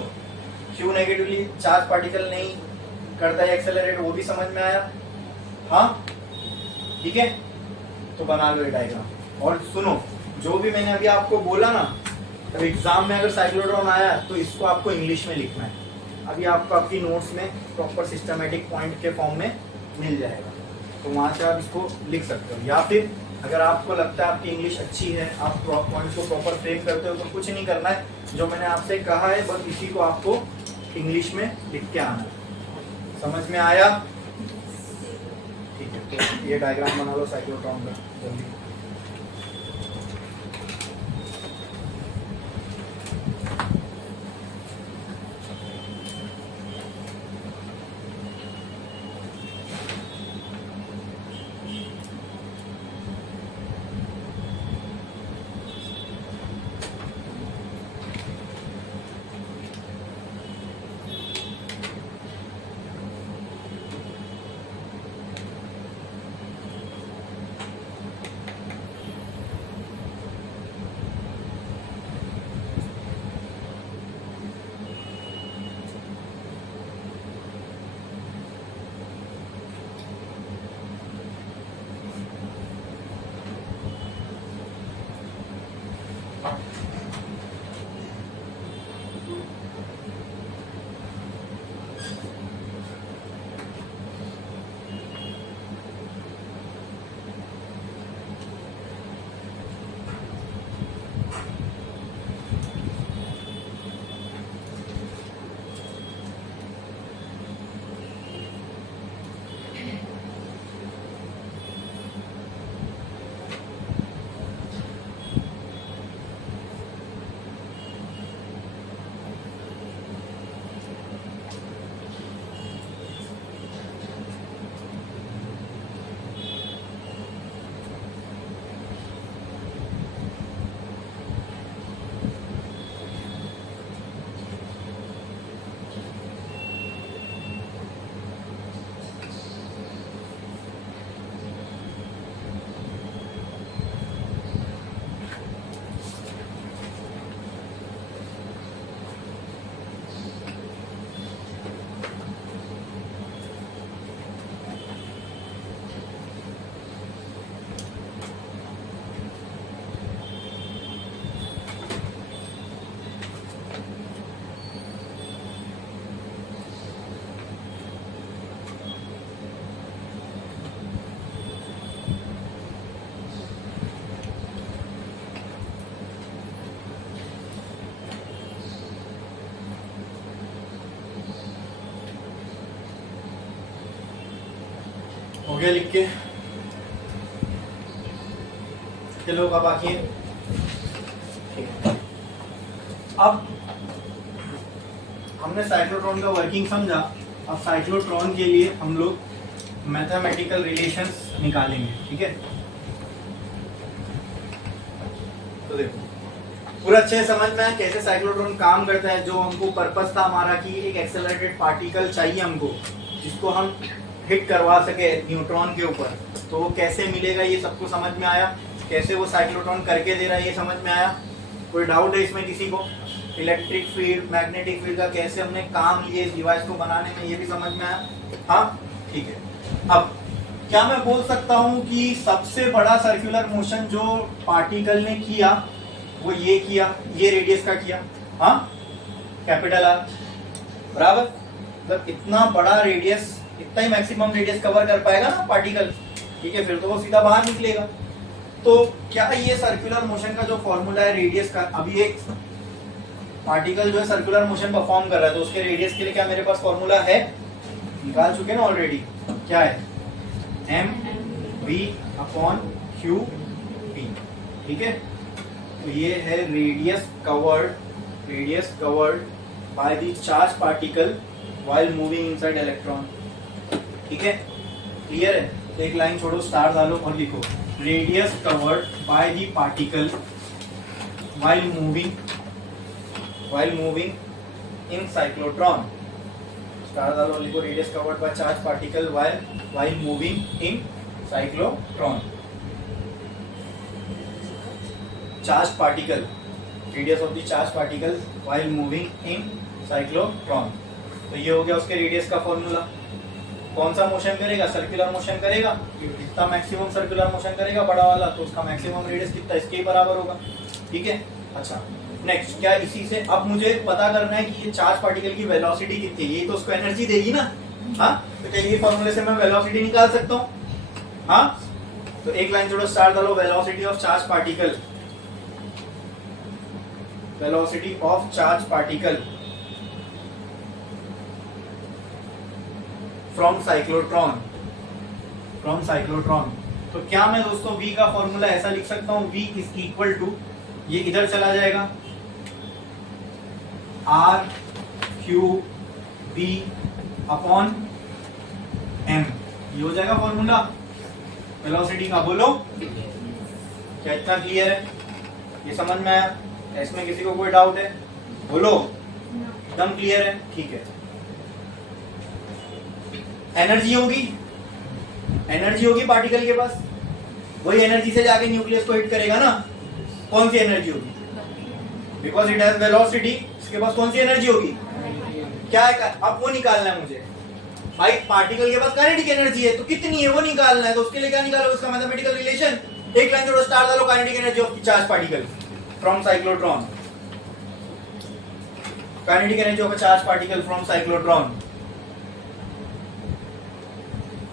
क्यों नेगेटिवली चार्ज पार्टिकल नहीं करता है एक्सेलरेट, वो भी समझ में आया? हाँ, ठीक है। तो बना लो ये डायग्राम। और सुनो, जो भी मैंने अभी आपको बोला ना, तो एग्जाम में अगर साइक्लोट्रॉन आया तो इसको आपको इंग्लिश में लिखना है। अभी आपको आपकी नोट्स में प्रॉपर सिस्टमेटिक पॉइंट के फॉर्म में मिल जाएगा, तो वहां से आप इसको लिख सकते हो। या फिर अगर आपको लगता है आपकी इंग्लिश अच्छी है, आप पॉइंट्स को प्रॉपर फ्रेम करते हो, तो कुछ नहीं करना है, जो मैंने आपसे कहा है बस इसी को आपको इंग्लिश में लिख के आना है। समझ में आया? ठीक है, तो ये डायग्राम बना लो साइक्लोट्रॉन का जल्दी। हो गया लिख के? चलो का बाकी है। अब हमने साइक्लोट्रॉन का वर्किंग समझा। अब साइक्लोट्रॉन के लिए हम लोग मैथमेटिकल रिलेशंस निकालेंगे, ठीक है। तो देखो पूरा अच्छे से समझ में आया कैसे साइक्लोट्रॉन काम करता है। जो हमको पर्पस था हमारा कि एक एक्सेलरेटेड पार्टिकल चाहिए हमको जिसको हम हिट करवा सके न्यूट्रॉन के ऊपर, तो वो कैसे मिलेगा ये सबको समझ में आया। कैसे वो साइक्लोट्रॉन करके दे रहा है ये समझ में आया। कोई डाउट है इसमें किसी को? इलेक्ट्रिक फील्ड, मैग्नेटिक फील्ड का कैसे हमने काम लिए इस डिवाइस को बनाने में, ये भी समझ में आया। हाँ ठीक है। अब क्या मैं बोल सकता हूं कि सबसे बड़ा सर्कुलर मोशन जो पार्टिकल ने किया वो ये किया, ये रेडियस का किया, हाँ कैपिटल आर, बराबर। मतलब इतना बड़ा रेडियस, इतना ही मैक्सिमम रेडियस कवर कर पाएगा ना पार्टिकल, ठीक है, फिर तो वो सीधा बाहर निकलेगा। तो क्या ये सर्कुलर मोशन का जो फॉर्मूला है रेडियस का, अभी एक पार्टिकल जो है सर्कुलर मोशन परफॉर्म कर रहा है तो उसके रेडियस के लिए क्या मेरे पास फॉर्मूला है, निकाल चुके ना ऑलरेडी। क्या है? M V upon Q B, ठीक है। तो ये है radius covered by the charge particle while moving inside electron, ठीक है, क्लियर है। तो एक लाइन छोड़ो, स्टार डालो और लिखो radius covered by the particle while moving in cyclotron. Star डालो, लिखो radius covered by charge particle while moving in cyclotron. Charge particle, radius of the charge particle while moving in cyclotron. तो ये हो गया उसके रेडियस का फॉर्मूला। कौन सा मोशन करेगा? सर्कुलर मोशन करेगा। जितना मैक्सिमम सर्कुलर मोशन करेगा बड़ा वाला तो उसका मैक्सिमम रेडियस कितना, इसके ही बराबर होगा, ठीक है। अच्छा नेक्स्ट क्या, इसी से अब मुझे पता करना है कि ये चार्ज पार्टिकल की वेलोसिटी कितनी है। ये तो उसको एनर्जी देगी ना, हाँ। तो क्या ये फॉर्मूले से मैं वेलोसिटी निकाल सकता हूँ? हाँ। तो एक लाइन जोड़ो, स्टार डालो, velocity of charge particle, velocity of charge particle from cyclotron. तो क्या मैं दोस्तों v का फॉर्मूला ऐसा लिख सकता हूं, v इज इक्वल टू, ये इधर चला जाएगा, R Q B upon M, ये हो जाएगा फॉर्मूला वेलोसिटी का। बोलो क्या इतना क्लियर है? ये समझ में आया? इसमें किसी को कोई डाउट है? बोलो, एकदम क्लियर है, ठीक है। एनर्जी होगी पार्टिकल के पास, वही एनर्जी से जाके न्यूक्लियस को हिट करेगा ना। कौन सी एनर्जी होगी? बिकॉज इट हैज वेलोसिटी, इसके पास कौन सी एनर्जी होगी? क्या है? अब वो निकालना है मुझे भाई। पार्टिकल के पास काइनेटिक एनर्जी है तो कितनी है वो निकालना है। तो उसके लिए क्या निकालोगे? उसका मैथमेटिकल रिलेशन। एक लाइन जोड़ो, स्टार डालो, kinetic energy of charge particle from cyclotron. Kinetic energy of charge particle from cyclotron.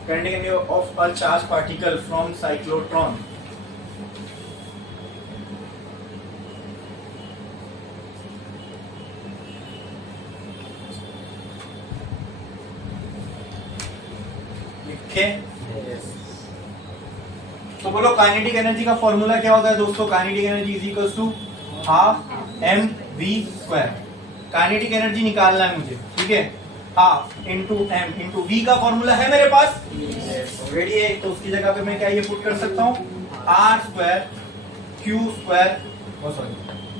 Kinetic energy of a charged particle from cyclotron. लिखे? तो बोलो काइनेटिक एनर्जी का फॉर्मूला क्या होता है दोस्तों? Kinetic energy is equals to half M V square. Kinetic energy निकालना है मुझे, ठीक है। Half into M into V का फॉर्मूला है मेरे पास ऑलरेडी है, तो उसकी जगह पे मैं क्या ये पुट कर सकता हूँ, R square Q square,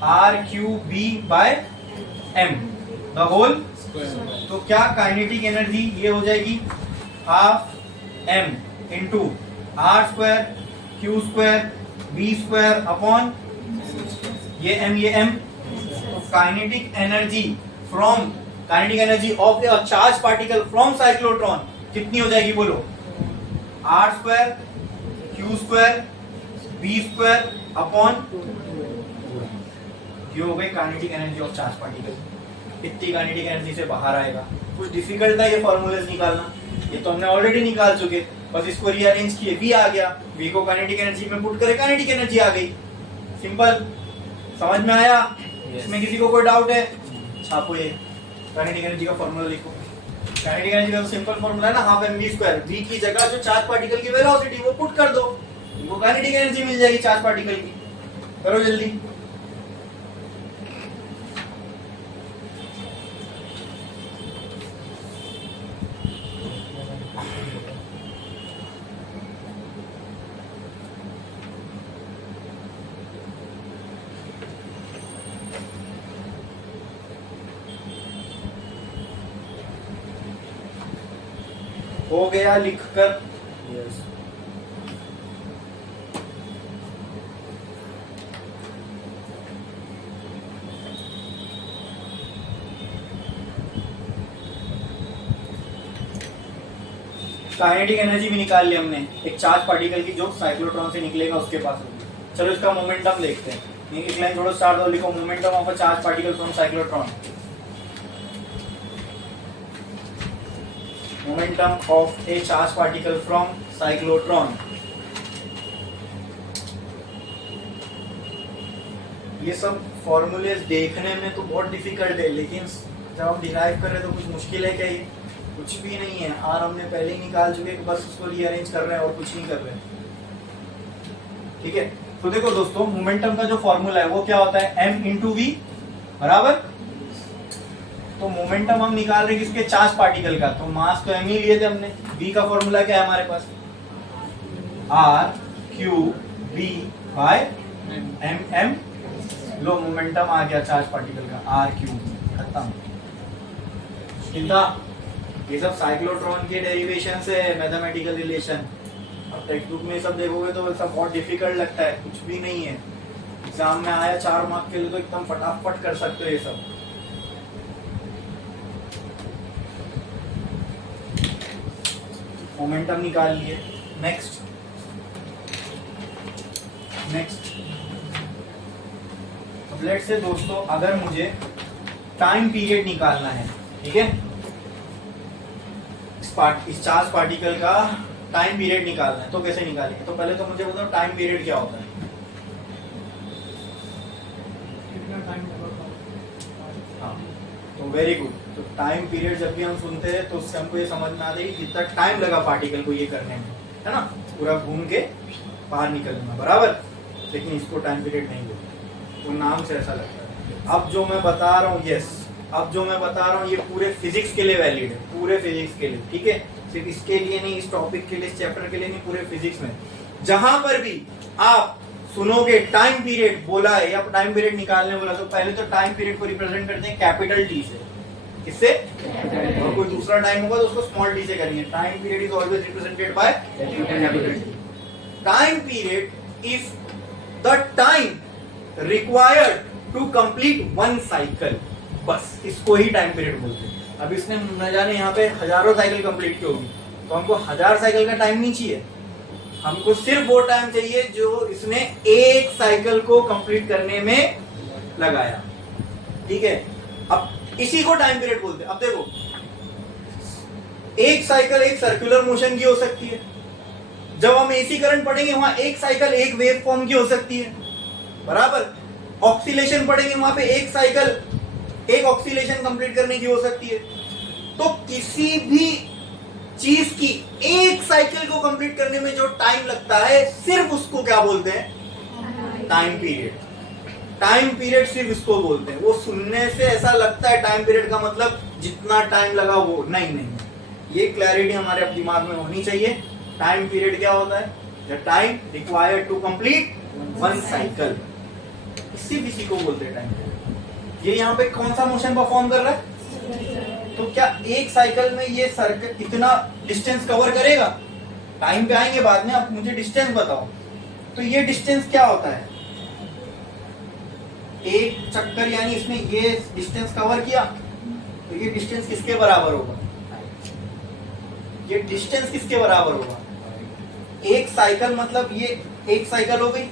R Q B by M the whole. तो क्या काइनेटिक एनर्जी ये हो जाएगी half M into R square Q square B square upon ये एम। तो kinetic energy from, kinetic energy of a charge particle from cyclotron कितनी हो जाएगी? बोलो, R square Q square B square upon, ये हो गई kinetic energy of charge particle. इतनी काइनेटिक एनर्जी से बाहर आएगा। कुछ डिफिकल्ट था ये फॉर्मूलेस निकालना, ये तो हमने ऑलरेडी निकाल चुके, बस इसको रीअरेंज किए, वी आ गया, वी को काइनेटिक एनर्जी में पुट करे, काइनेटिक एनर्जी आ गई। सिंपल, समझ में आया? इसमें किसी को कोई डाउट है? छापो ये काइनेटिक एनर्जी का फॉर्मूला लिखो। काइनेटिक एनर्जी का सिंपल फॉर्मूला है ना, half M V square. V की जगह जो चार्ज पार्टिकल की वेलोसिटी वो पुट कर दो, वो काइनेटिक एनर्जी मिल जाएगी चार्ज पार्टिकल की। करो जल्दी। हो गया लिखकर? यस। काइनेटिक एनर्जी भी निकाल ली हमने एक चार्ज पार्टिकल की जो साइक्लोट्रॉन से निकलेगा उसके पास होगी। चलो इसका मोमेंटम देखते हैं। एक लाइन थोड़ा स्टार्ट दो, लिखो momentum of a charge particle from cyclotron. Momentum of a charge particle from cyclotron. ये सब फॉर्मूले देखने में तो बहुत डिफिकल्ट है, लेकिन जब हम डिराइव कर रहे हैं तो कुछ मुश्किल है क्या? ये कुछ भी नहीं है। आर हमने पहले ही निकाल चुके, बस उसको रीअरेंज कर रहे हैं और कुछ नहीं कर रहे हैं। ठीक है, तो देखो दोस्तों, मोमेंटम का जो फॉर्मूला है वो क्या होता है? m इंटू वी बराबर। तो मोमेंटम हम निकाल रहे हैं किसके? चार्ज पार्टिकल का। तो मास तो m ही लिए थे हमने। v का फॉर्मूला क्या है हमारे पास? r q v by m। लो मोमेंटम आ गया चार्ज पार्टिकल का, r q। खत्म। मुश्किल था? ये सब साइक्लोट्रॉन के डेरिवेशन से मैथमेटिकल रिलेशन। अब टेक्स्ट बुक में सब देखोगे तो सब बहुत डिफिकल्ट लगता है, कुछ भी नहीं है। एग्जाम में आया 4 मार्क के लिए तो एकदम फटाफट कर सकते हो ये सब। मोमेंटम निकाल लिए। नेक्स्ट अब लेट्स से दोस्तों, अगर मुझे टाइम पीरियड निकालना है, ठीक है, इस चार्ज पार्टिकल का टाइम पीरियड निकालना है, तो कैसे निकालेंगे? तो पहले तो मुझे बताओ टाइम पीरियड क्या होता है? कितना टाइम लगा? हाँ, तो वेरी गुड। तो टाइम पीरियड जब भी हम सुनते हैं तो उससे हमको ये समझ में आता है कि कितना टाइम लगा पार्टिकल को ये करने में, है ना, पूरा घूम के बाहर निकलने में, बराबर। लेकिन इसको टाइम पीरियड नहीं बोलते, तो नाम से ऐसा लगता है। अब जो मैं बता रहा हूँ, यस, अब जो मैं बता रहा हूँ ये पूरे फिजिक्स के लिए वैलिड है, पूरे फिजिक्स के लिए, ठीक है। सिर्फ इसके लिए नहीं, इस टॉपिक के लिए, इस चैप्टर के लिए नहीं, पूरे फिजिक्स में जहां पर भी आप सुनोगे टाइम पीरियड बोला है या टाइम पीरियड निकालने बोला, तो पहले तो टाइम पीरियड को रिप्रेजेंट करते हैं कैपिटल टी से। किससे? और कोई दूसरा टाइम होगा तो उसको स्मॉल टी से करेंगे। Time period is always represented by capital T. Time period is the time required to complete one cycle. बस इसको ही टाइम पीरियड बोलते हैं। अब इसने न जाने यहाँ पे हजारों साइकिल कंप्लीट की होगी, तो हमको 1000 साइकिल का टाइम नहीं चाहिए, हमको सिर्फ वो टाइम चाहिए जो इसने एक साइकिल को कंप्लीट करने में लगाया, ठीक है। अब इसी को टाइम पीरियड बोलते हैं। अब देखो, एक साइकिल एक सर्कुलर मोशन की हो सकती है, जब हम एसी करंट पढ़ेंगे वहां एक साइकिल एक वेव फॉर्म की हो सकती है, बराबर। ऑक्सीलेशन पढ़ेंगे वहां पे एक साइकिल एक ऑक्सीलेशन कंप्लीट करने की हो सकती है। तो किसी भी चीज की एक साइकिल को कंप्लीट करने में जो टाइम लगता है, सिर्फ उसको क्या बोलते हैं? Time period. टाइम पीरियड सिर्फ इसको बोलते हैं। वो सुनने से ऐसा लगता है टाइम पीरियड का मतलब जितना टाइम लगा वो नहीं, ये क्लैरिटी हमारे अब दिमाग में होनी चाहिए। टाइम पीरियड क्या होता है? The time required to complete one cycle, इसी को बोलते हैं टाइम पीरियड। ये यहाँ पे कौन सा मोशन परफॉर्म कर रहा है? तो क्या एक साइकिल में ये सर्कल इतना डिस्टेंस कवर करेगा? टाइम पे आएंगे बाद में, आप मुझे डिस्टेंस बताओ। तो ये डिस्टेंस क्या होता है? एक चक्कर, यानी इसने ये डिस्टेंस कवर किया, तो ये डिस्टेंस किसके बराबर होगा? ये डिस्टेंस किसके बराबर होगा? एक साइकिल मतलब ये एक साइकिल हो गई।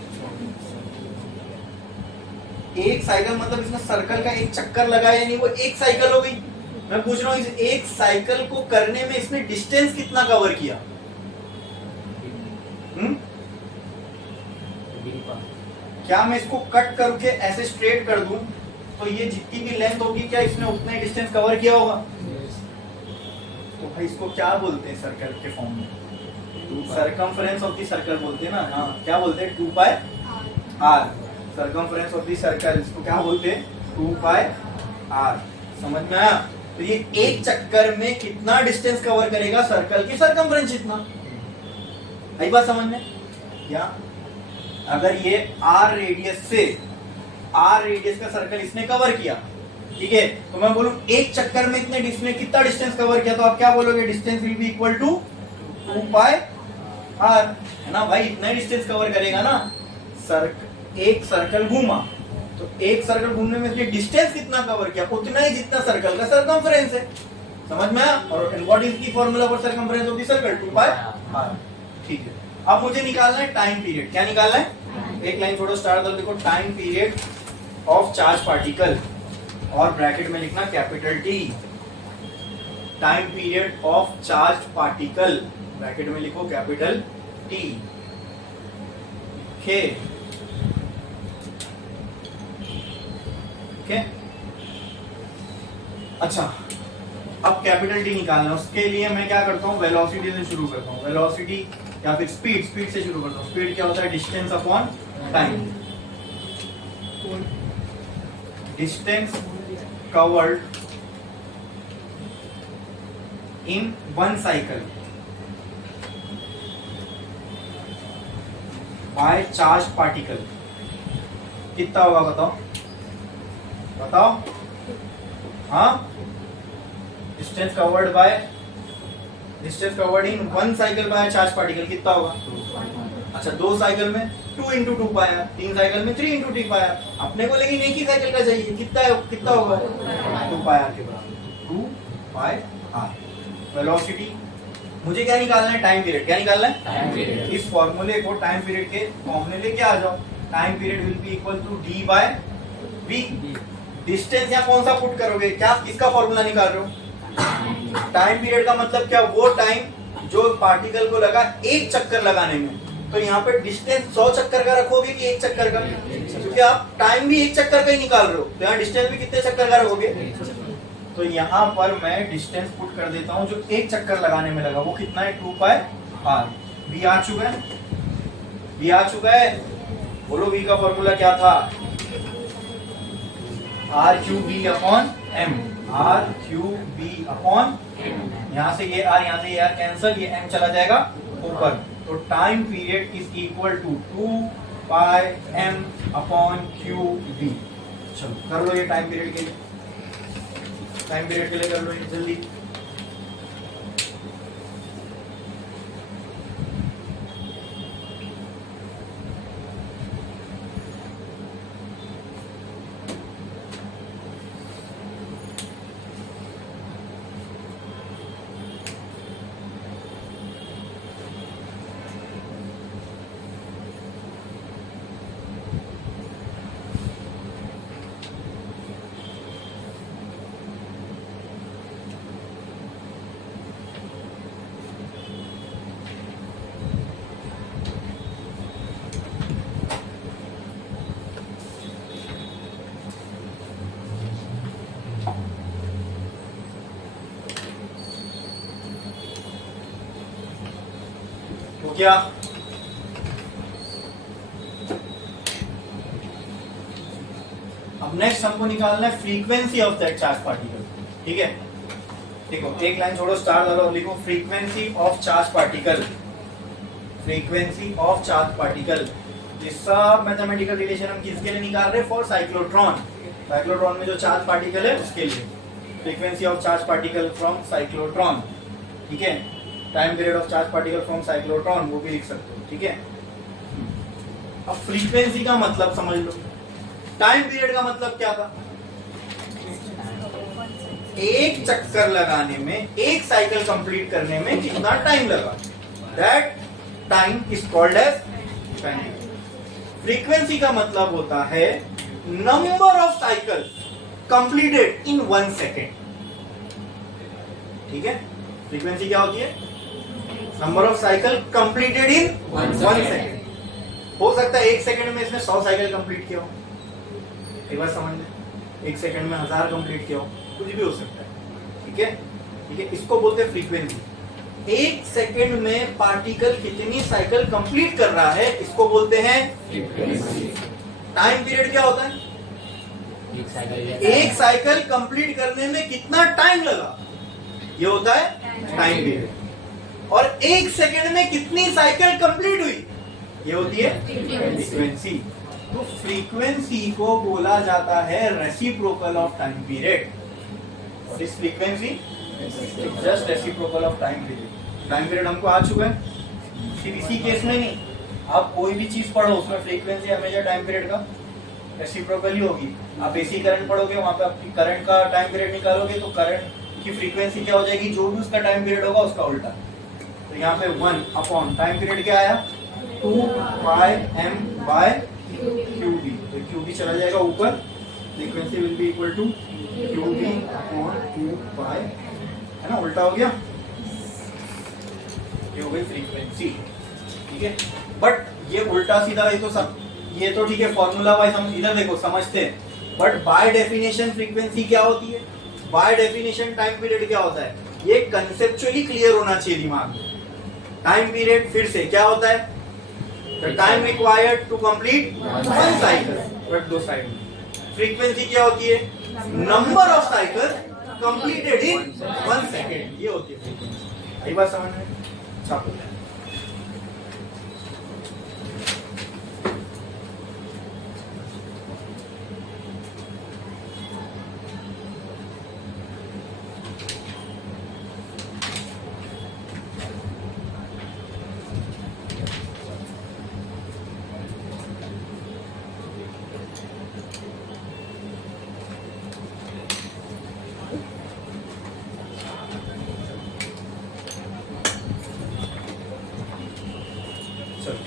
एक साइकिल मतलब इसने सर्कल का एक चक्कर लगाया, यानी वो एक साइकिल हो गई। मैं पूछ रहा हूँ, इस एक साइकिल को करने में इसने डिस्टेंस कितना कवर किया? क्या मैं इसको कट करके ऐसे स्ट्रेट कर दूं तो ये जितनी भी लेंथ होगी, क्या इसने उतना ही डिस्टेंस कवर किया होगा? तो भाई इसको क्या बोलते हैं सर्कल के फॉर्म में? सरकमफ्रेंस ऑफ द सर्कल बोलते हैं ना। हाँ, क्या बोलते हैं? 2 पाई r। Circumference of the circle, इसको क्या बोलते हैं? 2 पाई r। समझ में आया? तो ये एक चक्कर में कितना डिस्टेंस कवर करेगा? सर्कल की सरकमफ्रेंस जितना। आई बात समझ में? या अगर ये r रेडियस का सर्कल इसने कवर किया, ठीक है, तो मैं बोलूं एक चक्कर में इसने कितना डिस्टेंस कवर किया, तो आप क्या बोलोगे? Distance will be equal to 2 pi R, है ना भाई, इतना डिस्टेंस कवर करेगा ना। एक सर्कल घूमा तो एक सर्कल घूमने में डिस्टेंस कितना कवर किया, उतना ही जितना सर्कल का सरकमफ्रेंस है। समझ में आया? और what is the formula for circumference of the circle? 2 pi R. ठीक है, अब मुझे निकालना है टाइम पीरियड। क्या निकालना है? एक लाइन छोड़ो, स्टार्ट कर, देखो time period of charge particle, और ब्रैकेट में लिखना capital T. Time period of charge particle, bracket में लिखो कैपिटल टी। ओके, अच्छा, अब कैपिटल टी निकालना है। उसके लिए मैं क्या करता हूँ, वेलोसिटी से शुरू करता हूँ। वेलोसिटी या फिर स्पीड से शुरू करता हूँ। स्पीड क्या होता है? Distance upon time. Distance covered in 1 cycle by charge particle कितना होगा? बताओ बताओ। हाँ, distance covered in 1 cycle by charge particle कितना होगा? अच्छा, 2 साइकिल में 2 इंटू 2 पाया, 3 साइकिल में 3 इंटू 3 पाया। अपने को लेकिन एक ही साइकिल का चाहिए, कितना होगा? 2 पाई आर के बराबर, 2 पाई आर। वेलोसिटी, मुझे क्या निकालना है? Time period. क्या निकालना है? Time period. इस फॉर्मूले को टाइम पीरियड के फॉर्मूले लेके आ जाओ। Time period will be equal to D by V. Distance यहाँ कौन सा पुट करोगे? क्या किसका फॉर्मूला निकाल रहे हो? टाइम पीरियड का मतलब क्या? वो टाइम जो पार्टिकल को लगा एक चक्कर लगाने में। तो यहाँ पे डिस्टेंस 100 चक्कर का रखोगे कि एक चक्कर का? क्योंकि आप टाइम भी एक चक्कर का ही निकाल रहे हो, तो यहाँ डिस्टेंस भी कितने चक्कर का रखोगे? तो यहाँ पर मैं डिस्टेंस पुट कर देता हूँ जो एक चक्कर लगाने में लगा, वो कितना है? 2 पाई आर। वी आ चुका है, वी आ चुका है। बोलो वी का फॉर्मूला क्या था? R Q B upon M. R Q B upon, यहाँ से ये आर कैंसल, ये एम चला जाएगा ऊपर। तो time period is equal to 2 pi M upon Q B. चलो कर लो ये टाइम पीरियड के लिए, टाइम पीरियड के लिए कर लो ये जल्दी। तो क्या अब नेक्स्ट हमको निकालना है frequency of that charge particle. ठीक है, देखो एक लाइन छोड़ो, स्टार डालो, लिखो frequency of charge particle. Frequency of charge particle, ये सब मैथमेटिकल रिलेशन हम किसके लिए निकाल रहे हैं? For cyclotron. साइक्लोट्रॉन में जो चार्ज पार्टिकल है उसके लिए frequency of charge particle from cyclotron. ठीक है, time period of charge particle from cyclotron, वो भी लिख सकते हो। ठीक है, अब फ्रीक्वेंसी का मतलब समझ लो। टाइम पीरियड का मतलब क्या था? एक चक्कर लगाने में, एक साइकिल कंप्लीट करने में जितना टाइम लगा, that time is called as time. Frequency का मतलब होता है number of cycles completed in 1 second. ठीक है, फ्रीक्वेंसी क्या होती है? Number of cycle completed in 1 second. हो सकता है 1 सेकेंड में इसने 100 साइकिल कंप्लीट किया हो, एक बार समझ लें। 1 सेकेंड में 1000 कंप्लीट किया हो, कुछ भी हो सकता है। ठीक है, ठीक है, इसको बोलते हैं फ्रीक्वेंसी। 1 सेकेंड में पार्टिकल कितनी साइकिल कंप्लीट कर रहा है, इसको बोलते हैं फ्रीक्वेंसी। टाइम पीरियड क्या होता है? एक साइकिल कंप्लीट करने में कितना टाइम लगा, ये होता है टाइम पीरियड। और 1 सेकेंड में कितनी साइकिल कंप्लीट हुई, ये होती है फ्रीक्वेंसी। तो फ्रीक्वेंसी को बोला जाता है रेसिप्रोकल ऑफ टाइम पीरियड। और इस frequency just reciprocal of time period. Time period हमको आ चुका है। सिर्फ इसी केस में नहीं, आप कोई भी चीज पढ़ो उसमें फ्रीक्वेंसी हमेशा टाइम पीरियड का रेसिप्रोकली होगी। आप एसी करंट पढ़ोगे, वहां पे आप करंट का टाइम पीरियड निकालोगे तो करंट की फ्रीक्वेंसी क्या हो जाएगी, जो भी उसका टाइम पीरियड होगा उसका उल्टा। तो यहाँ पे 1 अपॉन टाइम पीरियड क्या आया, 2πm/QB। तो QB चला जाएगा ऊपर, frequency will be equal to QB upon 2π, है ना, उल्टा हो गया, ये हो गई फ्रीक्वेंसी। ठीक है, बट ये उल्टा सीधा ये तो सब, ये तो ठीक है फॉर्मूला वाइज हम इधर देखो समझते हैं, बट बाय डेफिनेशन फ्रीक्वेंसी क्या होती है, बाय डेफिनेशन टाइम पीरियड क्या होता है, ये कंसेप्चुअली क्लियर होना चाहिए दिमाग में। टाइम पीरियड फिर से क्या होता है, the time required to complete one cycle, but 2 cycle. Frequency क्या होती है, number of cycle completed in 1 second, ये होती है फ्रीक्वेंसी। आई बात समझ में? छापो।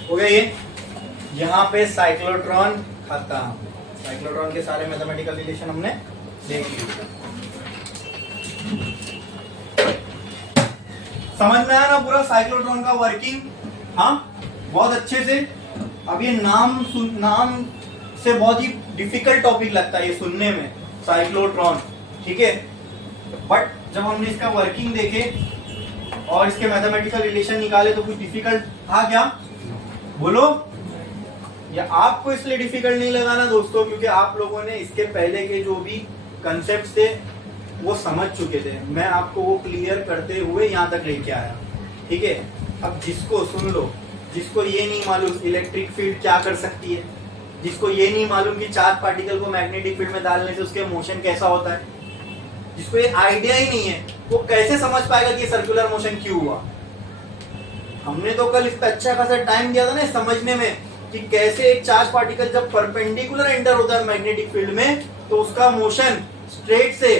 हो गया ये, यहाँ पे साइक्लोट्रॉन खत्म। साइक्लोट्रॉन के सारे मैथमेटिकल रिलेशन हमने देख लिए। समझ में आया ना पूरा साइक्लोट्रॉन का वर्किंग? हाँ, बहुत अच्छे से। अब ये नाम से बहुत ही डिफिकल्ट टॉपिक लगता है ये सुनने में, साइक्लोट्रॉन, ठीक है, बट जब हमने इसका वर्किंग देखे और इसके मैथमेटिकल रिलेशन निकाले तो कुछ डिफिकल्ट था क्या, बोलो? या आपको इसलिए डिफिकल्ट नहीं लगाना दोस्तों क्योंकि आप लोगों ने इसके पहले के जो भी कंसेप्ट थे वो समझ चुके थे। मैं आपको वो क्लियर करते हुए यहाँ तक लेके आया, ठीक है। अब जिसको, सुन लो, जिसको ये नहीं मालूम इलेक्ट्रिक फील्ड क्या कर सकती है, जिसको ये नहीं मालूम कि चार्ज पार्टिकल को मैग्नेटिक फील्ड में डालने से उसके मोशन कैसा होता है, जिसको ये आइडिया ही नहीं है, वो कैसे समझ पाएगा कि सर्कुलर मोशन क्यों हुआ? हमने तो कल इस पे अच्छा खासा टाइम दिया था ना समझने में कि कैसे एक चार्ज पार्टिकल जब परपेंडिकुलर एंटर होता है मैग्नेटिक फील्ड में तो उसका मोशन स्ट्रेट से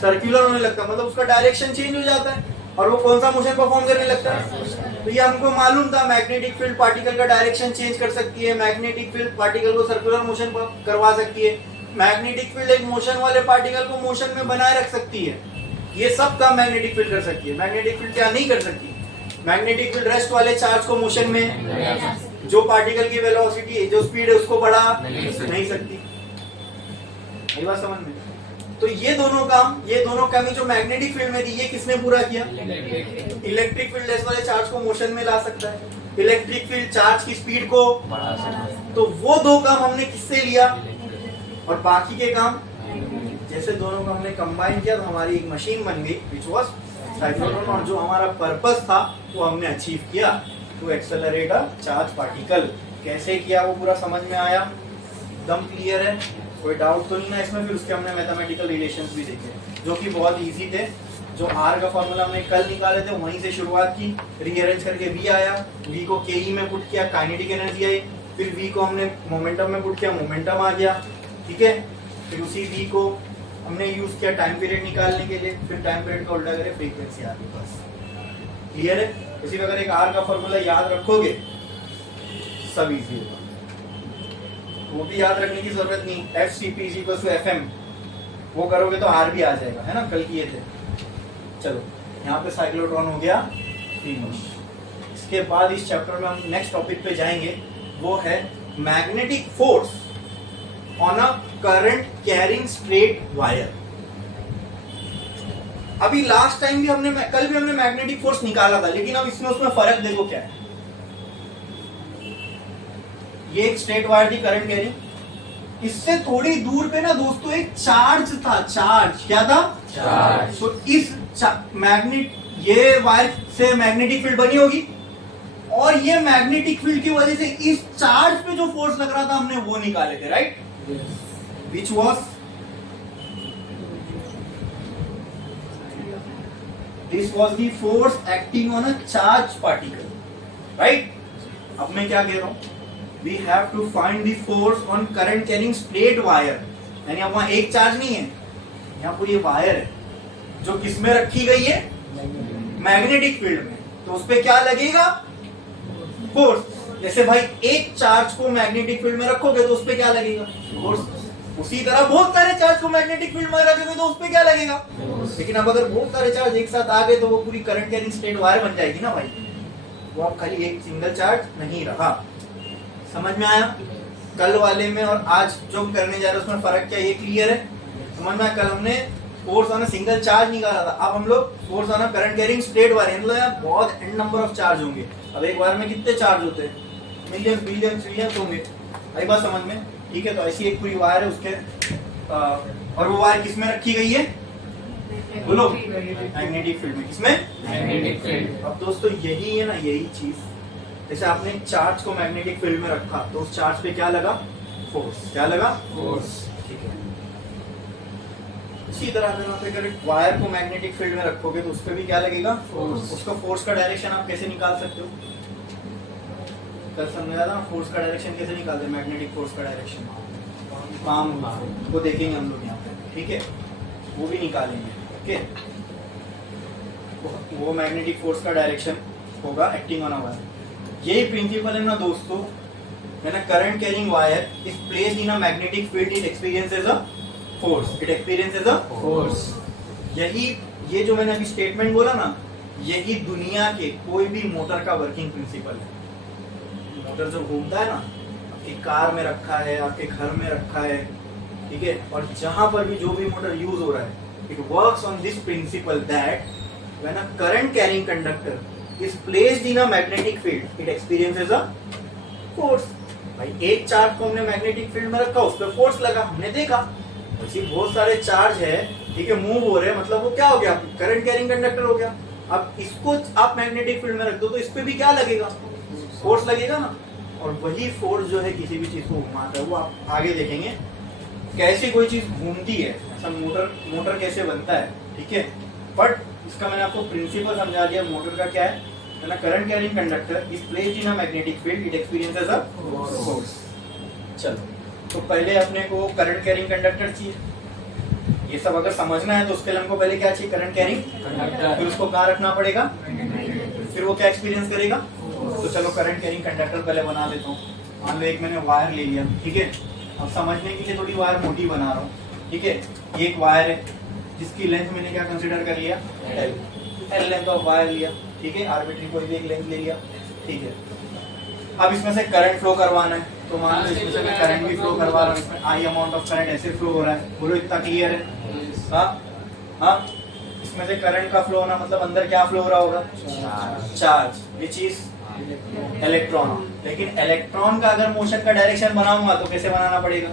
सर्कुलर होने लगता है, मतलब उसका डायरेक्शन चेंज हो जाता है और वो कौन सा मोशन परफॉर्म करने लगता है। तो ये हमको मालूम था, मैग्नेटिक फील्ड पार्टिकल का डायरेक्शन चेंज कर सकती है, मैग्नेटिक फील्ड पार्टिकल को सर्कुलर मोशन करवा सकती है, मैग्नेटिक फील्ड एक मोशन वाले पार्टिकल को मोशन में बनाए रख सकती है। ये सब काम मैग्नेटिक फील्ड कर सकती है। मैग्नेटिक फील्ड क्या नहीं कर सकती? मैग्नेटिक फील्ड रेस्ट वाले चार्ज को मोशन में, जो पार्टिकल की वेलोसिटी है, जो स्पीड है, उसको बढ़ा नहीं सकती। ये बात समझ में? तो ये दोनों कमी जो मैग्नेटिक फील्ड में थी, ये किसने पूरा किया? इलेक्ट्रिक फील्ड रेस्ट वाले चार्ज को मोशन में ला सकता है, इलेक्ट्रिक फील्ड चार्ज की स्पीड को बढ़ा सकता है। तो वो दो काम हमने किससे लिया, और बाकी के काम जैसे दोनों को हमने कंबाइन किया तो हमारी एक मशीन बन गई विच वाज साइक्लोट्रॉन, और जो हमारा पर्पस था वो हमने अचीव किया, to accelerate a charge particle. कैसे किया वो पूरा समझ में आया? एकदम क्लियर है, कोई डाउट तो नहीं ना इसमें? फिर उसके हमने मैथमेटिकल रिलेशंस भी देखे जो कि बहुत इजी थे। जो आर का फॉर्मूला हमने कल निकाले थे वहीं से शुरुआत की, रीअरेंज करके वी आया, वी को के में पुट किया, काइनेटिक एनर्जी आई, फिर वी को हमने मोमेंटम में पुट किया, मोमेंटम आ गया, ठीक है। फिर उसी वी को हमने यूज किया टाइम पीरियड निकालने के लिए, फिर टाइम पीरियड का उल्टा करें, फ्रीक्वेंसी आ गई, बस क्लियर है। इसी प्रकार एक आर का फॉर्मूला याद रखोगे सब इजी होगा, वो भी याद रखने की जरूरत नहीं, FCP=FM, वो करोगे तो आर भी आ जाएगा, है ना, कल किए थे। चलो यहाँ पे साइक्लोट्रॉन हो गया फिनिश। इसके बाद इस चैप्टर में हम नेक्स्ट टॉपिक पे जाएंगे, वो है magnetic force on a current carrying straight wire. अभी लास्ट टाइम भी कल भी हमने मैग्नेटिक फोर्स निकाला था, लेकिन अब इसमें उसमें फर्क देखो क्या है। ये एक स्ट्रेट वायर थी करंट कैरिंग, इससे थोड़ी दूर पे ना दोस्तों एक चार्ज था, चार्ज क्या था? चार्ज। तो इस ये वायर से मैग्नेटिक फील्ड बनी होगी, और ये मैग्नेटिक फील्ड की वजह से इस चार्ज पे जो फोर्स लग रहा था हमने वो निकाले थे, right? Which was this was the force acting on a charge particle, right. अब मैं क्या कह रहा हूं, we have to find the force on current carrying straight wire, यानी अब वहां एक चार्ज नहीं है, यहाँ पूरी वायर है जो किसमें रखी गई है, मैग्नेटिक फील्ड में, तो उस पे क्या लगेगा, फोर्स। जैसे भाई एक चार्ज को मैग्नेटिक फील्ड में रखोगे तो उस पे क्या लगेगा, फोर्स। उसी तरह बहुत सारे चार्ज को मैग्नेटिक फील्ड में रखोगे तो उस पे क्या लगेगा, लेकिन अब अगर बहुत सारे चार्ज एक साथ आ गए तो वो पूरी करंट कैरिंग स्ट्रेट वायर बन जाएगी ना भाई, वो अब खाली एक सिंगल चार्ज नहीं रहा। समझ में आया? कल वाले में और आज जो करने जा रहे हैं उसमें फर्क क्या, ये क्लियर है? समझ में आया? कल हमने force on a single charge निकाला था, अब हम लोग force on a current carrying straight wire, मतलब यहाँ बहुत एन नंबर ऑफ चार्ज होंगे। अब एक बार में कितने चार्ज होते हैं, मिलियन बिलियन ट्रिलियन होंगे, आई बात समझ में? ठीक है, तो ऐसी एक पूरी वायर है उसके और वो वायर किसमें रखी गई है, बोलो, मैग्नेटिक फील्ड में। किसमें, मैग्नेटिक फील्ड। अब दोस्तों यही है ना, यही चीज, जैसे आपने चार्ज को मैग्नेटिक फील्ड में रखा तो उस चार्ज पे क्या लगा, फोर्स। क्या लगा, फोर्स। ठीक है। इसी तरह अगर आप अगर वायर को मैग्नेटिक फील्ड में रखोगे तो उस पर भी क्या लगेगा, फोर्स। उसका फोर्स का डायरेक्शन आप कैसे निकाल सकते हो, कल समझाया था ना, फोर्स का डायरेक्शन कैसे निकालते हैं, मैग्नेटिक फोर्स का डायरेक्शन पाम वो देखेंगे हम लोग यहाँ पे, ठीक है, वो भी निकालेंगे। ओके, वो मैग्नेटिक फोर्स का डायरेक्शन होगा एक्टिंग ऑन अ वायर। यही प्रिंसिपल है ना दोस्तों, when a current carrying wire is placed in a magnetic field, it experiences a force. It experiences a force. यही, ये जो मैंने अभी स्टेटमेंट बोला ना, यही दुनिया के कोई भी मोटर का वर्किंग प्रिंसिपल है। मोटर जो घूमता है ना, आपकी कार में रखा है, आपके घर में रखा है, ठीक है, और जहां पर भी जो भी मोटर यूज हो रहा है, it works on this principle that when a current carrying conductor is placed in a magnetic field, it experiences a force. भाई एक चार्ज को हमने मैग्नेटिक फील्ड में रखा, उस पर फोर्स लगा, हमने देखा। ऐसे बहुत सारे चार्ज है, ठीक है, मूव हो रहे हैं, मतलब वो क्या हो गया, करंट कैरिंग कंडक्टर हो गया। अब इसको आप मैग्नेटिक फील्ड में रख दो तो इस पे भी क्या लगेगा, फोर्स लगेगा ना। और वही फोर्स जो है किसी भी चीज को घुमाता है, वो आप आगे देखेंगे कैसे कोई चीज घूमती है, ऐसा मोटर कैसे बनता है, ठीक है। बट इसका मैंने आपको प्रिंसिपल समझा दिया। मोटर का क्या है, when a current carrying conductor is placed in a magnetic field, it experiences a force. चलो, तो पहले अपने को करंट कैरिंग कंडक्टर चाहिए। ये सब अगर समझना है तो उसके लिए हमको पहले क्या चाहिए, करंट कैरिंग कंडक्टर। फिर उसको कहाँ रखना पड़ेगा, फिर वो क्या एक्सपीरियंस करेगा। तो चलो करंट कैरिंग कंडक्टर पहले बना देता हूँ। मान लो एक मैंने वायर ले लिया, ठीक है। अब समझने के लिए थोड़ी वायर मोटी बना रहा हूँ, ठीक है। ये एक वायर है जिसकी लेंथ मैंने क्या कंसिडर कर लिया, एल लेंथ ऑफ वायर लिया, ठीक है। आर्बिट्री कोई भी एक लेंथ ले लिया, ठीक है। अब इसमें से करंट फ्लो करवाना है, तो मान लो इसमें से मैं करंट भी फ्लो करवा रहा हूँ, इसमें आई अमाउंट ऑफ करंट ऐसे फ्लो हो रहा है। बोलो इतना क्लियर है? हाँ हाँ, इसमें से करंट का फ्लो होना मतलब अंदर क्या फ्लो हो रहा होगा, चार्ज, विच इज इलेक्ट्रॉन। लेकिन इलेक्ट्रॉन का अगर मोशन का डायरेक्शन बनाऊंगा तो कैसे बनाना पड़ेगा,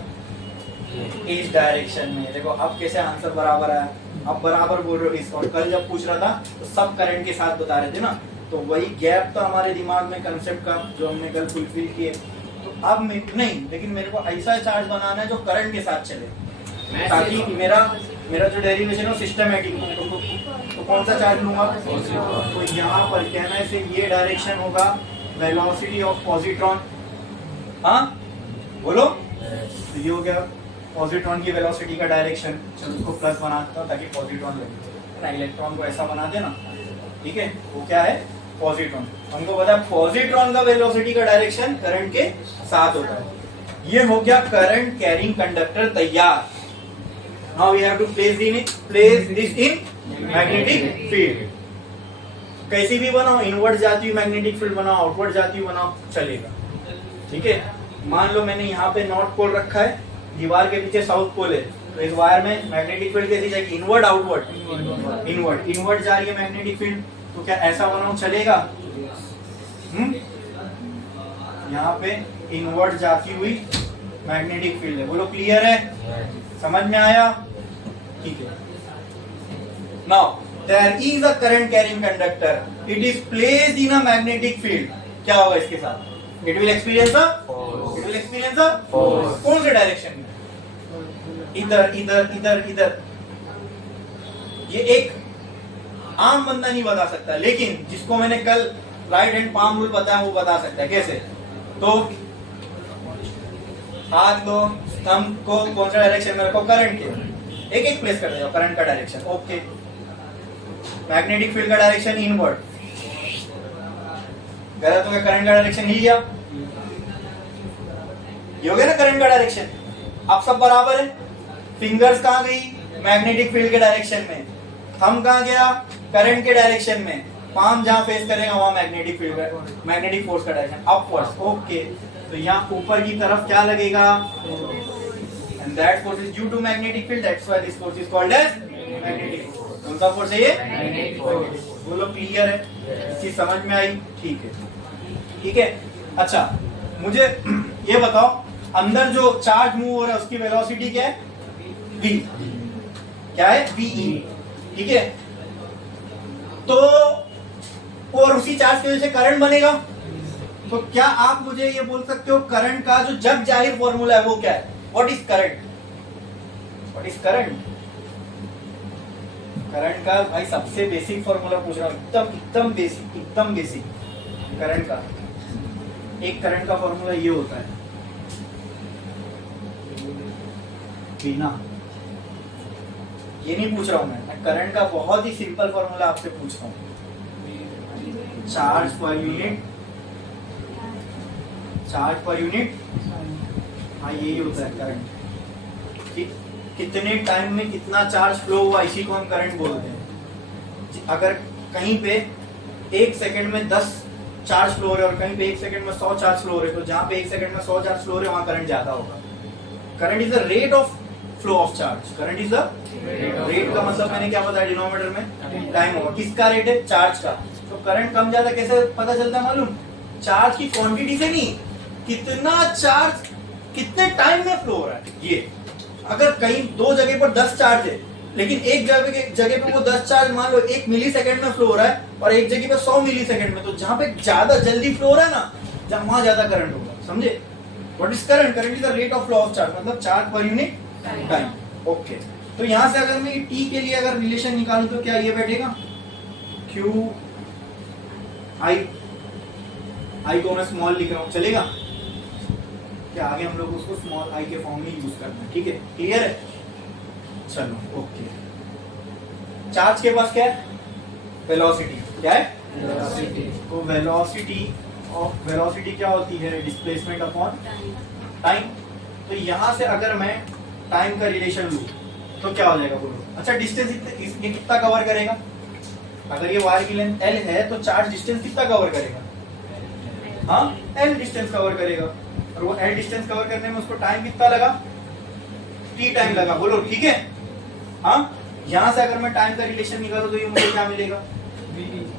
इस डायरेक्शन में। देखो अब कैसे आंसर बराबर आया, अब बराबर बोल रहे हो इस। और कल जब पूछ रहा था तो सब करंट के साथ बता रहे थे ना, तो वही गैप तो हमारे दिमाग में कंसेप्ट का जो हमने कल फुलफिल किए। तो अब नहीं, लेकिन मेरे को ऐसा चार्ज बनाना है जो करंट के साथ चले, ताकि मेरा जो डेरिवेशन है वो सिस्टमैटिक हो। तो कौन सा चार्ज लूंगा, तो यहाँ पर कहना से ये डायरेक्शन होगा वेलोसिटी ऑफ पॉजिट्रॉन। हाँ बोलो, तो ये हो गया पॉजिट्रॉन की वेलोसिटी का डायरेक्शन। चलो उसको प्लस बनाता हूँ ताकि पॉजिट्रॉन लगे ना, इलेक्ट्रॉन को ऐसा बना देना, ठीक है। वो क्या है, पॉजिट्रॉन। हमको पता है पॉजिट्रॉन का वेलोसिटी का डायरेक्शन करंट के साथ होता है। ये हो गया करंट कैरिंग कंडक्टर तैयार। Now we have to place this in magnetic field. कैसी भी बनाओ, इनवर्ट जाती हुई मैग्नेटिक फील्ड बनाओ, आउटवर्ड जाती हुई बनाओ, चलेगा, ठीक है। मान लो मैंने यहाँ पे नॉर्थ पोल रखा है, दीवार के पीछे साउथ पोल है, तो इस वायर में मैग्नेटिक फील्ड कैसी जाएगी, इनवर्ड आउटवर्ड, इनवर्ड जा रही है मैग्नेटिक फील्ड। तो क्या ऐसा बनाओ चलेगा, यहाँ पे इनवर्ड जाती हुई मैग्नेटिक फील्ड है। बोलो क्लियर है, समझ में आया, ठीक है। Now there is a current carrying conductor, it is placed in a magnetic field. क्या होगा इसके साथ, it will experience a force. कौन से डायरेक्शन में, इधर इधर इधर इधर। ये एक आम बंदा नहीं बता सकता, लेकिन जिसको मैंने कल राइट हैंड पाम रूल बताया वो बता सकता है। कैसे? तो हाथ लो, थंब को कौन सा डायरेक्शन में रखो? करंट के, एक एक प्लेस कर देगा करंट का डायरेक्शन। ओके, मैग्नेटिक फील्ड का डायरेक्शन इनवर्ड, गलत हो गया, करंट का डायरेक्शन हिल गया, ये हो गया ना करंट का डायरेक्शन। अब सब बराबर है। फिंगर्स कहां गई? मैग्नेटिक फील्ड के डायरेक्शन में। थंब कहां गया? करंट के डायरेक्शन में। पाम जहां फेस करेगा वहां मैग्नेटिक फील्ड का, मैग्नेटिक फोर्स का डायरेक्शन अपवर्ड्स। ओके, तो यहाँ ऊपर की तरफ क्या लगेगा? And that force is due to magnetic field, that's why this force is called as magnetic force. कौन सा फोर्स है ये? Magnetic force. बोलो क्लियर है? इसकी समझ में आई? ठीक है, ठीक है। अच्छा, मुझे ये बताओ, अंदर जो चार्ज मूव हो रहा है उसकी वेलोसिटी क्या है? v। क्या है? ve। ठीक है, तो और उसी चार्ज की वजह से करंट बनेगा। तो क्या आप मुझे ये बोल सकते हो करंट का जो जग जाहिर फॉर्मूला है वो क्या है? What is current? What is current? Current का भाई सबसे बेसिक फॉर्मूला पूछ रहा हूं, एकदम बेसिक करंट का। एक करंट का फॉर्मूला ये होता है, बिना ये नहीं पूछ रहा हूं मैं करंट का बहुत ही सिंपल फॉर्मूला आपसे पूछ रहा हूं। Charge per unit, charge per unit, हाँ यही होता है करंट। ठीक, कितने टाइम में कितना चार्ज फ्लो हुआ, इसी को हम करंट बोलते हैं। अगर कहीं पे 1 सेकंड में 10 चार्ज फ्लो हो रहे और कहीं पे 1 सेकंड में 100 चार्ज फ्लो हो रहे, तो जहां पे 1 सेकंड में 100 चार्ज फ्लो हो रहे वहां करंट ज्यादा होगा। Current is the rate of flow of charge. Current is the rate का मतलब मैंने क्या बताया डिनोमिनेटर में? टाइम होगा। किसका रेट है? चार्ज का। तो करंट कम ज्यादा कैसे पता चलता है मालूम? चार्ज की क्वांटिटी से नहीं, कितना चार्ज कितने टाइम में फ्लो हो रहा है। ये अगर कहीं 2 जगह पर 10 चार्ज है, लेकिन एक जगह पे वो 10 चार्ज मान लो 1 मिली सेकेंड में फ्लो हो रहा है और एक जगह पे 100 मिली सेकेंड में, तो जहां पे ज्यादा जल्दी फ्लो हो रहा है ना, जहां वहां ज्यादा करंट होगा। समझे? What is current? Current is the rate of flow of charge, मतलब charge per unit time. Okay, तो यहां से अगर मैं टी के लिए अगर रिलेशन निकालूं तो क्या ये बैठेगा? क्यू आई को मैं स्मॉल लिख रहा हूं, चलेगा क्या? आगे हम लोग उसको स्मॉल आई के फॉर्म में यूज करना है। ठीक है, क्लियर है? चलो ओके। चार्ज के पास क्या है? वेलोसिटी। क्या है? वेलोसिटी। तो वेलोसिटी क्या होती है? Displacement upon time. तो यहां से अगर मैं टाइम का रिलेशन लूं तो क्या हो जाएगा बोलो? अच्छा, डिस्टेंस ये कितना कवर करेगा? अगर ये वायर की लेंथ l है तो चार्ज डिस्टेंस कितना कवर करेगा? हाँ, l डिस्टेंस कवर करेगा, और वो l डिस्टेंस कवर करने में उसको टाइम कितना लगा? t टाइम लगा। बोलो ठीक है? हाँ, यहां से अगर मैं टाइम का रिलेशन निकालूं तो ये मुझे क्या मिलेगा?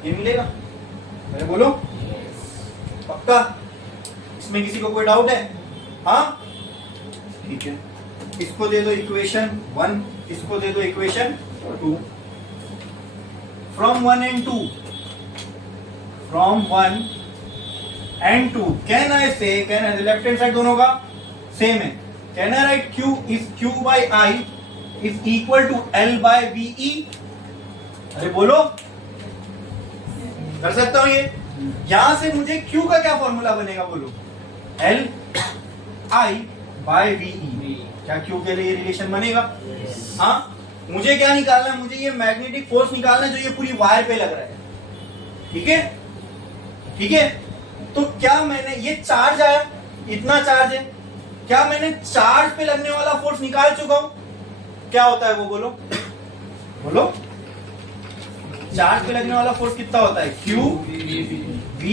ये मिलेगा। अरे बोलो पक्का? इसमें किसी को कोई डाउट है? हाँ ठीक है, इसको दे दो इक्वेशन 1, इसको दे दो equation 2। From 1 and 2, from 1 and 2 can I say, left hand side दोनों का सेम है, can I write Q is Q by I is equal to L by VE? अरे बोलो, कर सकता हूं ये? यहां से मुझे Q का क्या फॉर्मूला बनेगा बोलो? L I by VE। क्या Q के लिए रिलेशन बनेगा? हाँ, मुझे क्या निकालना है? मुझे ये मैग्नेटिक फोर्स निकालना है जो ये पूरी वायर पे लग रहा है। ठीक है, ठीक है। तो क्या मैंने ये चार्ज आया, इतना चार्ज है, क्या मैंने चार्ज पे लगने वाला फोर्स निकाल चुका हूं? क्या होता है वो बोलो? बोलो, चार्ज पे लगने वाला फोर्स कितना होता है? Q V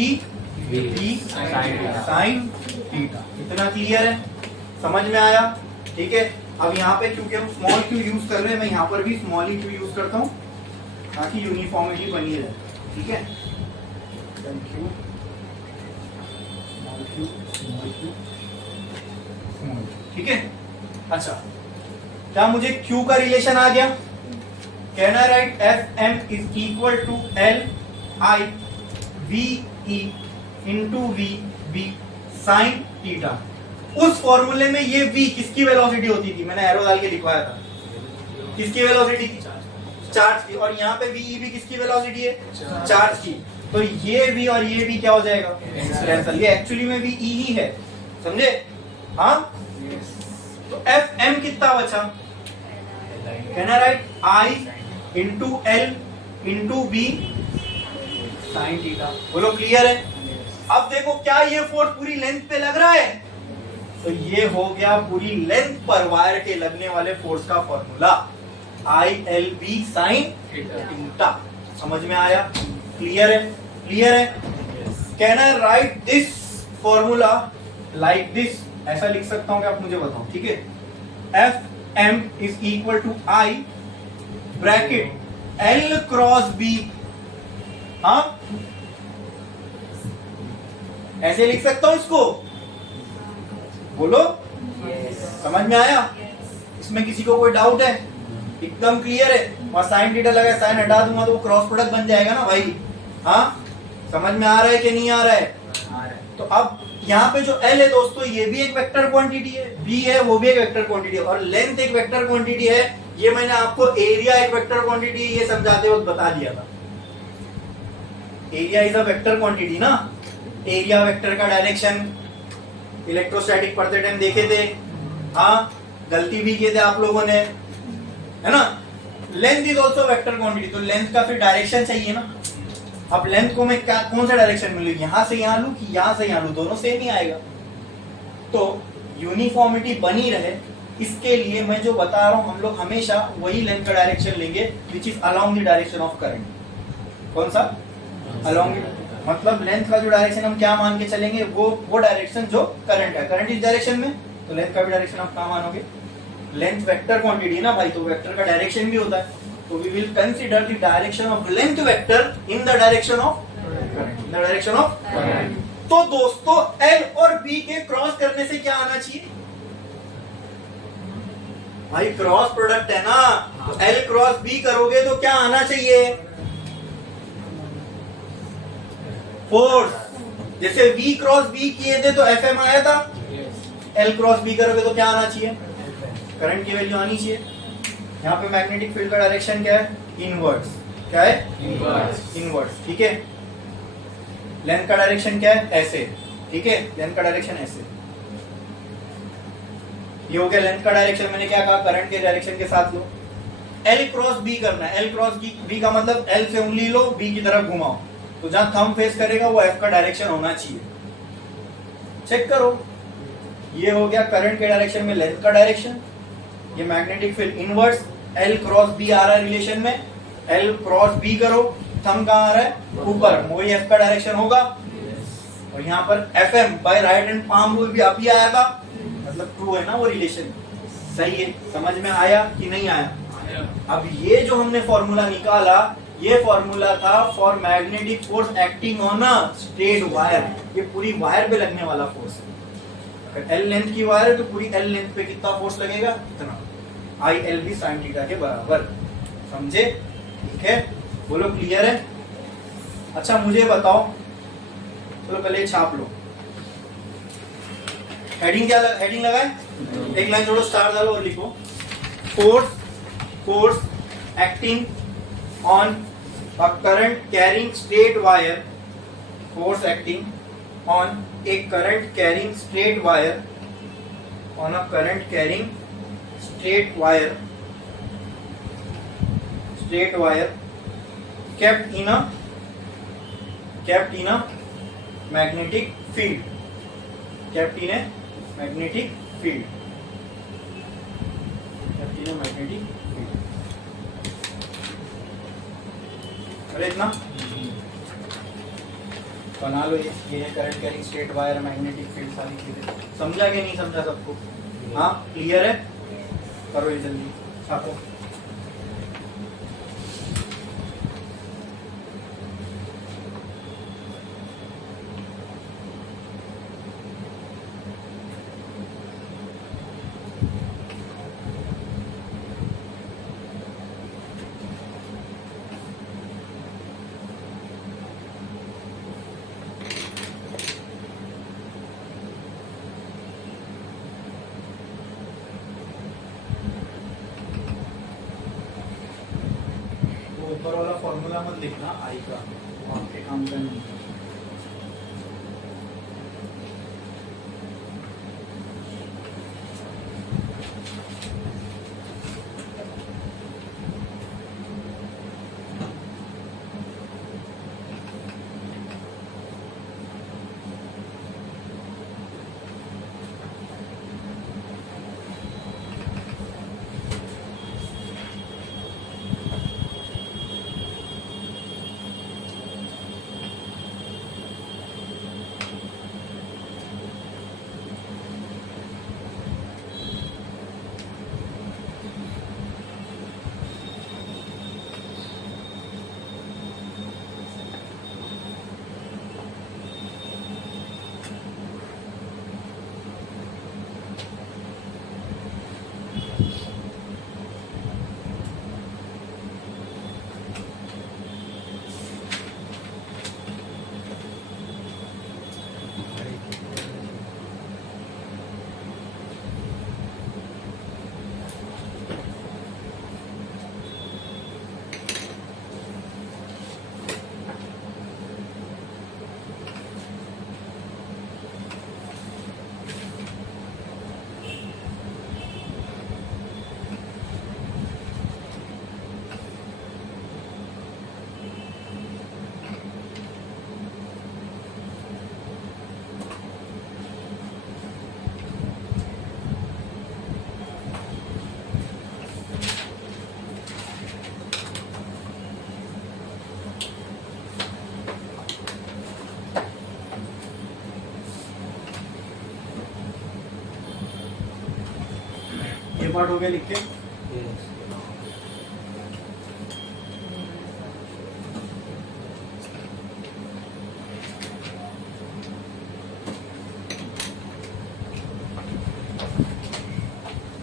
sine theta. इतना क्लियर है? समझ में आया? ठीक है। अब यहाँ पे क्योंकि हम स्मॉल q यूज कर रहे हैं, मैं यहाँ पर भी स्मॉल ही q यूज करता हूँ ताकि यूनिफॉर्मिटी बनी रहे। ठीक है, ठीक है। अच्छा, क्या मुझे q का रिलेशन आ गया? Can I write Fm is equal to L I VE into V sine theta. उस फॉर्मूले में ये v किसकी वेलोसिटी होती थी? मैंने एरो डाल के लिखवाया था। किसकी वेलोसिटी थी? चार्ज की, और यहाँ पे वी भी किसकी वेलोसिटी है, चार्ज की। तो ये भी और ये भी क्या हो जाएगा, कैंसल। ये एक्चुअली में भी ई ही है, समझे? हाँ, तो एफ एम कितना बचा, can I write I into L into B sine theta. बोलो क्लियर है? अब देखो क्या ये फोर्स पूरी लेंथ पे लग रहा है, तो ये हो गया पूरी लेंथ पर वायर के लगने वाले फोर्स का formula, I L B sine theta. समझ में आया? क्लियर है? क्लियर है? Can I write this formula like this? ऐसा लिख सकता हूं कि आप मुझे बताओ, ठीक है? F M is equal to I bracket L cross B. हाँ, ऐसे लिख सकता हूं इसको, बोलो। समझ में आया? इसमें किसी को कोई डाउट है? एकदम क्लियर है? और साइन थीटा लगा, साइन हटा दूंगा तो वो क्रॉस प्रोडक्ट बन जाएगा ना भाई। हाँ, समझ में आ रहा है कि नहीं आ रहा है? तो अब यहाँ पे जो L है दोस्तों, ये भी एक वेक्टर क्वांटिटी है, B है वो भी एक वेक्टर क्वांटिटी है, और लेंथ एक वेक्टर क्वांटिटी है। ये मैंने आपको एरिया एक वेक्टर क्वांटिटी है ये समझाते वक्त बता दिया था। Area is a vector quantity ना, एरिया वेक्टर का डायरेक्शन इलेक्ट्रोस्टैटिक पढ़ते टाइम देखे थे। हाँ, गलती भी किए थे आप लोगों ने, है ना? Length is also vector quantity, तो लेंथ का फिर डायरेक्शन चाहिए ना। अब लेंथ को मैं क्या, कौन सा डायरेक्शन मिलेगी, यहां से यहां लूं कि यहां से यहां लूं, दोनों सेम ही आएगा। तो यूनिफॉर्मिटी बनी रहे इसके लिए मैं जो बता रहा हूं, हम लोग हमेशा वही लेंथ का डायरेक्शन लेंगे which is along the direction of current. कौन सा? अलोंग, मतलब लेंथ का जो डायरेक्शन हम क्या मान के चलेंगे, वो डायरेक्शन जो करंट है, करंट इस डायरेक्शन में, तो लेंथ का भी डायरेक्शन आप क्या मानोगे? लेंथ वेक्टर क्वांटिटी ना भाई, तो वेक्टर का डायरेक्शन भी होता है, तो we will consider the direction of length vector in the direction of current, in the direction of current. तो दोस्तों L और B के क्रॉस करने से क्या आना चाहिए भाई? क्रॉस प्रोडक्ट है ना, तो L क्रॉस B करोगे तो क्या आना चाहिए? फोर्स। जैसे V क्रॉस B किए थे तो FM आया था, L क्रॉस B करोगे तो क्या आना चाहिए? करंट की वैल्यू आनी चाहिए। यहाँ पे मैग्नेटिक फील्ड का डायरेक्शन क्या है? इनवर्स। क्या है? इनवर्स। ठीक है। लेंथ का डायरेक्शन क्या है? ऐसे। ठीक है, लेंथ का डायरेक्शन ऐसे। ये हो गया लेंथ का डायरेक्शन। मैंने क्या कहा? करंट के डायरेक्शन के साथ लो। L क्रॉस B करना है। L क्रॉस B का मतलब L से उंगली लो, B की तरफ घुमाओ, तो जहां थंब फेस करेगा वो F का डायरेक्शन होना चाहिए। चेक करो, ये हो गया करंट के डायरेक्शन में लेंथ का डायरेक्शन। ये magnetic field inverse, L cross B आ रहा है रिलेशन में, L क्रॉस B करो, थंब कहां आ रहा है? ऊपर, वही F का डायरेक्शन होगा। और यहाँ पर FM by right hand palm rule भी अभी आया था, मतलब ट्रू है ना वो रिलेशन। सही है? समझ में आया कि नहीं आया? अब ये जो हमने फॉर्मूला निकाला, ये फॉर्मूला था for magnetic force acting on a straight wire. ये पूरी वायर पे लगने वाला फोर्स है। अगर L लेंथ की वायर है तो पूरी L लेंथ पे कितना फोर्स लगेगा? इतना, I L B sine theta के बराबर। समझे? ठीक है, बोलो क्लियर है? अच्छा मुझे बताओ, चलो पहले छाप लो। हेडिंग क्या हेडिंग लगाए? एक लाइन जोड़ो, स्टार डालो और लिखो force acting on a current carrying straight wire. Force acting on A current carrying straight wire, on a current carrying straight wire kept in a magnetic field, kept in a magnetic field, अरे इतना बना लो। ये है current carrying straight wire, magnetic field, सारी चीजें समझा कि नहीं समझा सबको? हाँ, क्लियर है? करो ये जल्दी, छापो। फॉर्मूला मत लिखना आई का, आपके काम का नहीं। ये पार्ट हो गया लिख के।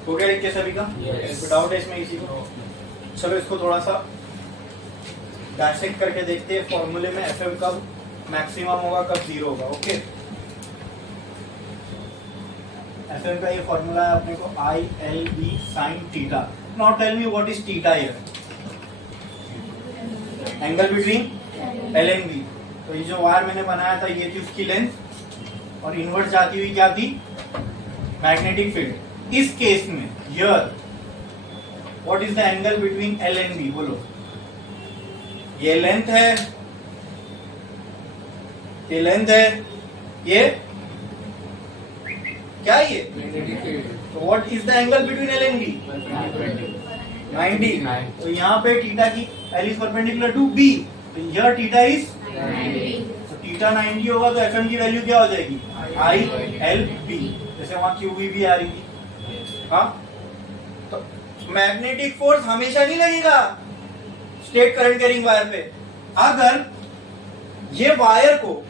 हो गया लिख के सभी का? Yes. डाउट है इसमें किसी को? चलो इसको थोड़ा सा डायसेक्ट करके देखते हैं। फॉर्मूले में एफएम कब मैक्सिमम होगा, कब जीरो होगा। ओके, एफएम का ये फॉर्मूला है अपने को I L B sine theta. Now tell me what is theta here? Angle between L and B. तो ये जो वायर मैंने बनाया था ये थी उसकी लेंथ और इनवर्स जाती हुई क्या थी? Magnetic field. इस केस में here what is the angle between L and B? बोलो। ये लेंथ है, ये लेंथ है, ये क्या है ये? तो what is the angle between L and B? 90। तो यहाँ पे थीटा की L is perpendicular to B, तो हियर थीटा इज 90। तो थीटा 90 होगा तो एफएम की वैल्यू क्या हो जाएगी? I L B. जैसे वहां क्यू भी आ रही थी। हाँ, तो मैग्नेटिक फोर्स हमेशा नहीं लगेगा स्टेट करंट कैरिंग वायर पे। अगर ये वायर को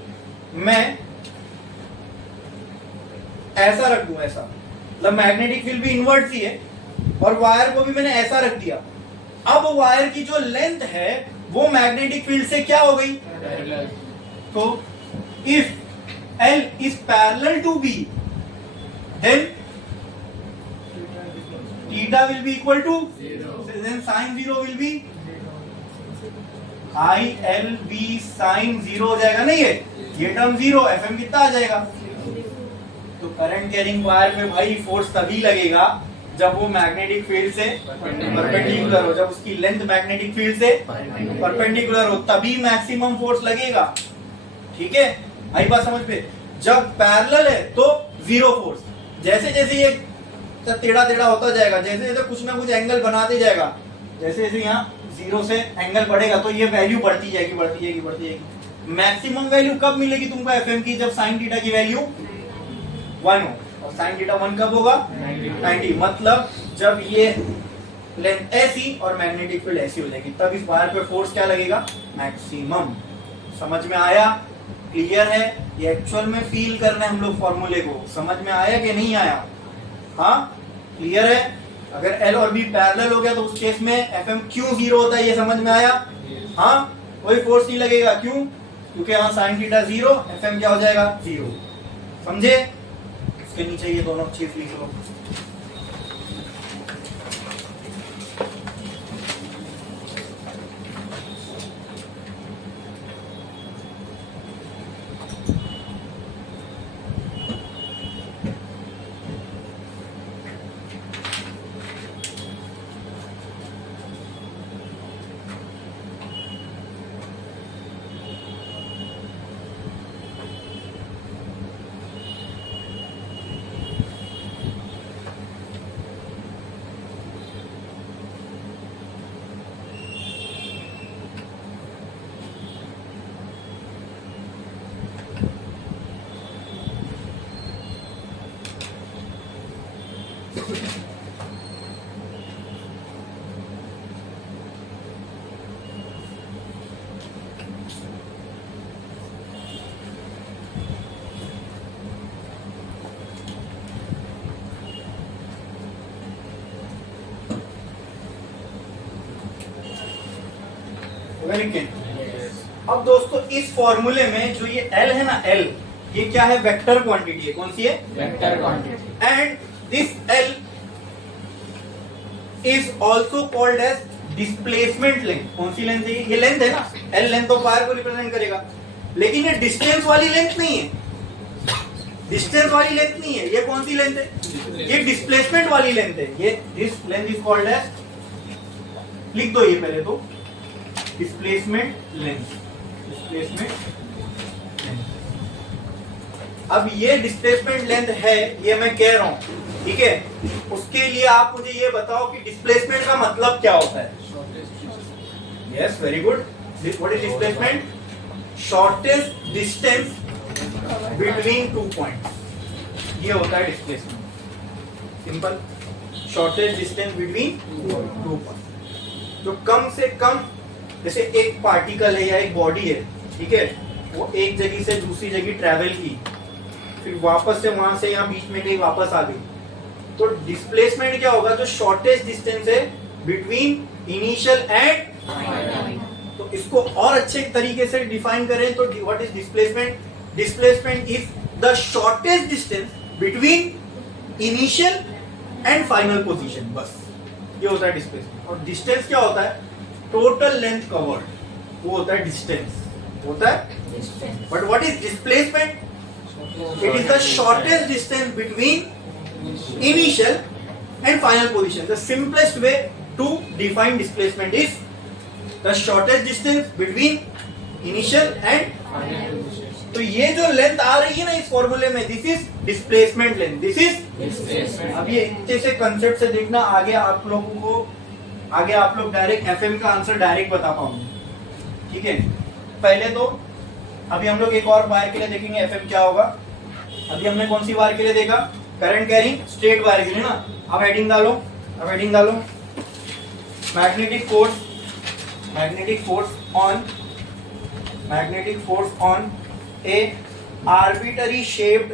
मैं ऐसा रख दूं, ऐसा मतलब मैग्नेटिक फील्ड भी इनवर्ट सी है और वायर को भी मैंने ऐसा रख दिया, अब वायर की जो लेंथ है वो मैग्नेटिक फील्ड से क्या हो गई? तो if L is parallel to B then theta will be equal to 0. Then sin 0 will be I L B sin 0 हो जाएगा। नहीं है ये टर्म 0, FM कितना आ जाएगा? तो करंट कैरिंग वायर पे भाई फोर्स तभी लगेगा जब वो मैग्नेटिक फील्ड से परपेंडिकुलर हो, जब उसकी लेंथ मैग्नेटिक फील्ड से परपेंडिकुलर हो तभी मैक्सिमम फोर्स लगेगा। ठीक है, आई बात समझ पे? जब पैरेलल है तो जीरो फोर्स। जैसे जैसे ये टेढ़ा टेढ़ा होता जाएगा, जैसे जैसे कुछ ना कुछ एंगल बनाते जाएगा, जैसे जैसे यहाँ जीरो से एंगल बढ़ेगा तो ये वैल्यू बढ़ती जाएगी, बढ़ती जाएगी, बढ़ती जाएगी। मैक्सिमम वैल्यू कब मिलेगी तुमको एफएम की? जब साइन थीटा की वैल्यू 1 हो। और साइन थीटा 1 कब होगा? 90। मतलब जब ये लेंथ ऐसी और मैग्नेटिक फील्ड ऐसी हो जाएगी तब इस वायर पे फोर्स क्या लगेगा? मैक्सिमम। समझ में आया? क्लियर है? ये एक्चुअल में फील करना है हम लोग फॉर्मूले को। समझ में आया कि नहीं आया? हाँ, क्लियर है? अगर एल और बी पैरेलल हो गया तो उस केस में एफएम क्यों 0 होता है, ये समझ में आया? हाँ, कोई फोर्स नहीं लगेगा। क्यों? क्योंकि यहाँ साइन थीटा 0, एफएम क्या हो जाएगा? 0। समझे? इसके नीचे ये दोनों चीज लिख लो। मैं लिख के अब दोस्तों इस फॉर्मूले में जो ये L है ना L, ये क्या है? वेक्टर क्वांटिटी है। कौन सी है? Vector quantity. And this L is also called as displacement length. कौन सी लेंथ है? ये लेंथ है ना, L लेंथ ऑफ वायर को रिप्रेजेंट करेगा, लेकिन ये डिस्टेंस वाली लेंथ नहीं है, डिस्टेंस वाली लेंथ नहीं है। ये कौन सी लेंथ है? ये डिस्प्लेसमेंट वाली लेंथ है। ये this length is called as, लिख दो ये पहले तो, डिस्प्लेसमेंट लेंथ। Displacement length. अब ये डिस्प्लेसमेंट लेंथ है, ये मैं कह रहा हूं, ठीक है? उसके लिए आप मुझे ये बताओ कि डिस्प्लेसमेंट का मतलब क्या होता है? Yes, very good. What is displacement? Shortest distance between 2 points, ये होता है displacement. Simple, shortest distance between 2 points. जो कम से कम, जैसे एक पार्टिकल है या एक बॉडी है, ठीक है, वो एक जगह से दूसरी जगह ट्रैवल की, फिर वापस से वहां से यहाँ बीच में कहीं वापस आ गई, तो डिस्प्लेसमेंट क्या होगा? जो शॉर्टेस्ट डिस्टेंस है बिटवीन इनिशियल एंड, तो इसको और अच्छे तरीके से डिफाइन करें तो what is displacement? Displacement is the shortest distance between initial and final position. बस ये होता है डिस्प्लेसमेंट। और डिस्टेंस क्या होता है? टोटल लेंथ कवर्ड, वो होता है डिस्टेंस, होता है। But what is displacement? It is the shortest distance between initial and final position. The simplest way to define displacement is the shortest distance between initial and, तो ये जो लेंथ आ रही है ना इस फॉर्मूले में, this is displacement length, this is displacement. अब ये अच्छे से कंसेप्ट से देखना, आगे आप लोगों को, आगे आप लोग डायरेक्ट एफएम का आंसर डायरेक्ट बता पाओगे, ठीक है? पहले तो अभी हम लोग एक और वायर के लिए देखेंगे एफएम क्या होगा। अभी हमने कौन सी वायर के लिए देखा? करंट कैरिंग स्ट्रेट वायर के लिए ना। अब हेडिंग डालो, अब हेडिंग डालो, magnetic force, magnetic force on, magnetic force on A arbitrary shaped,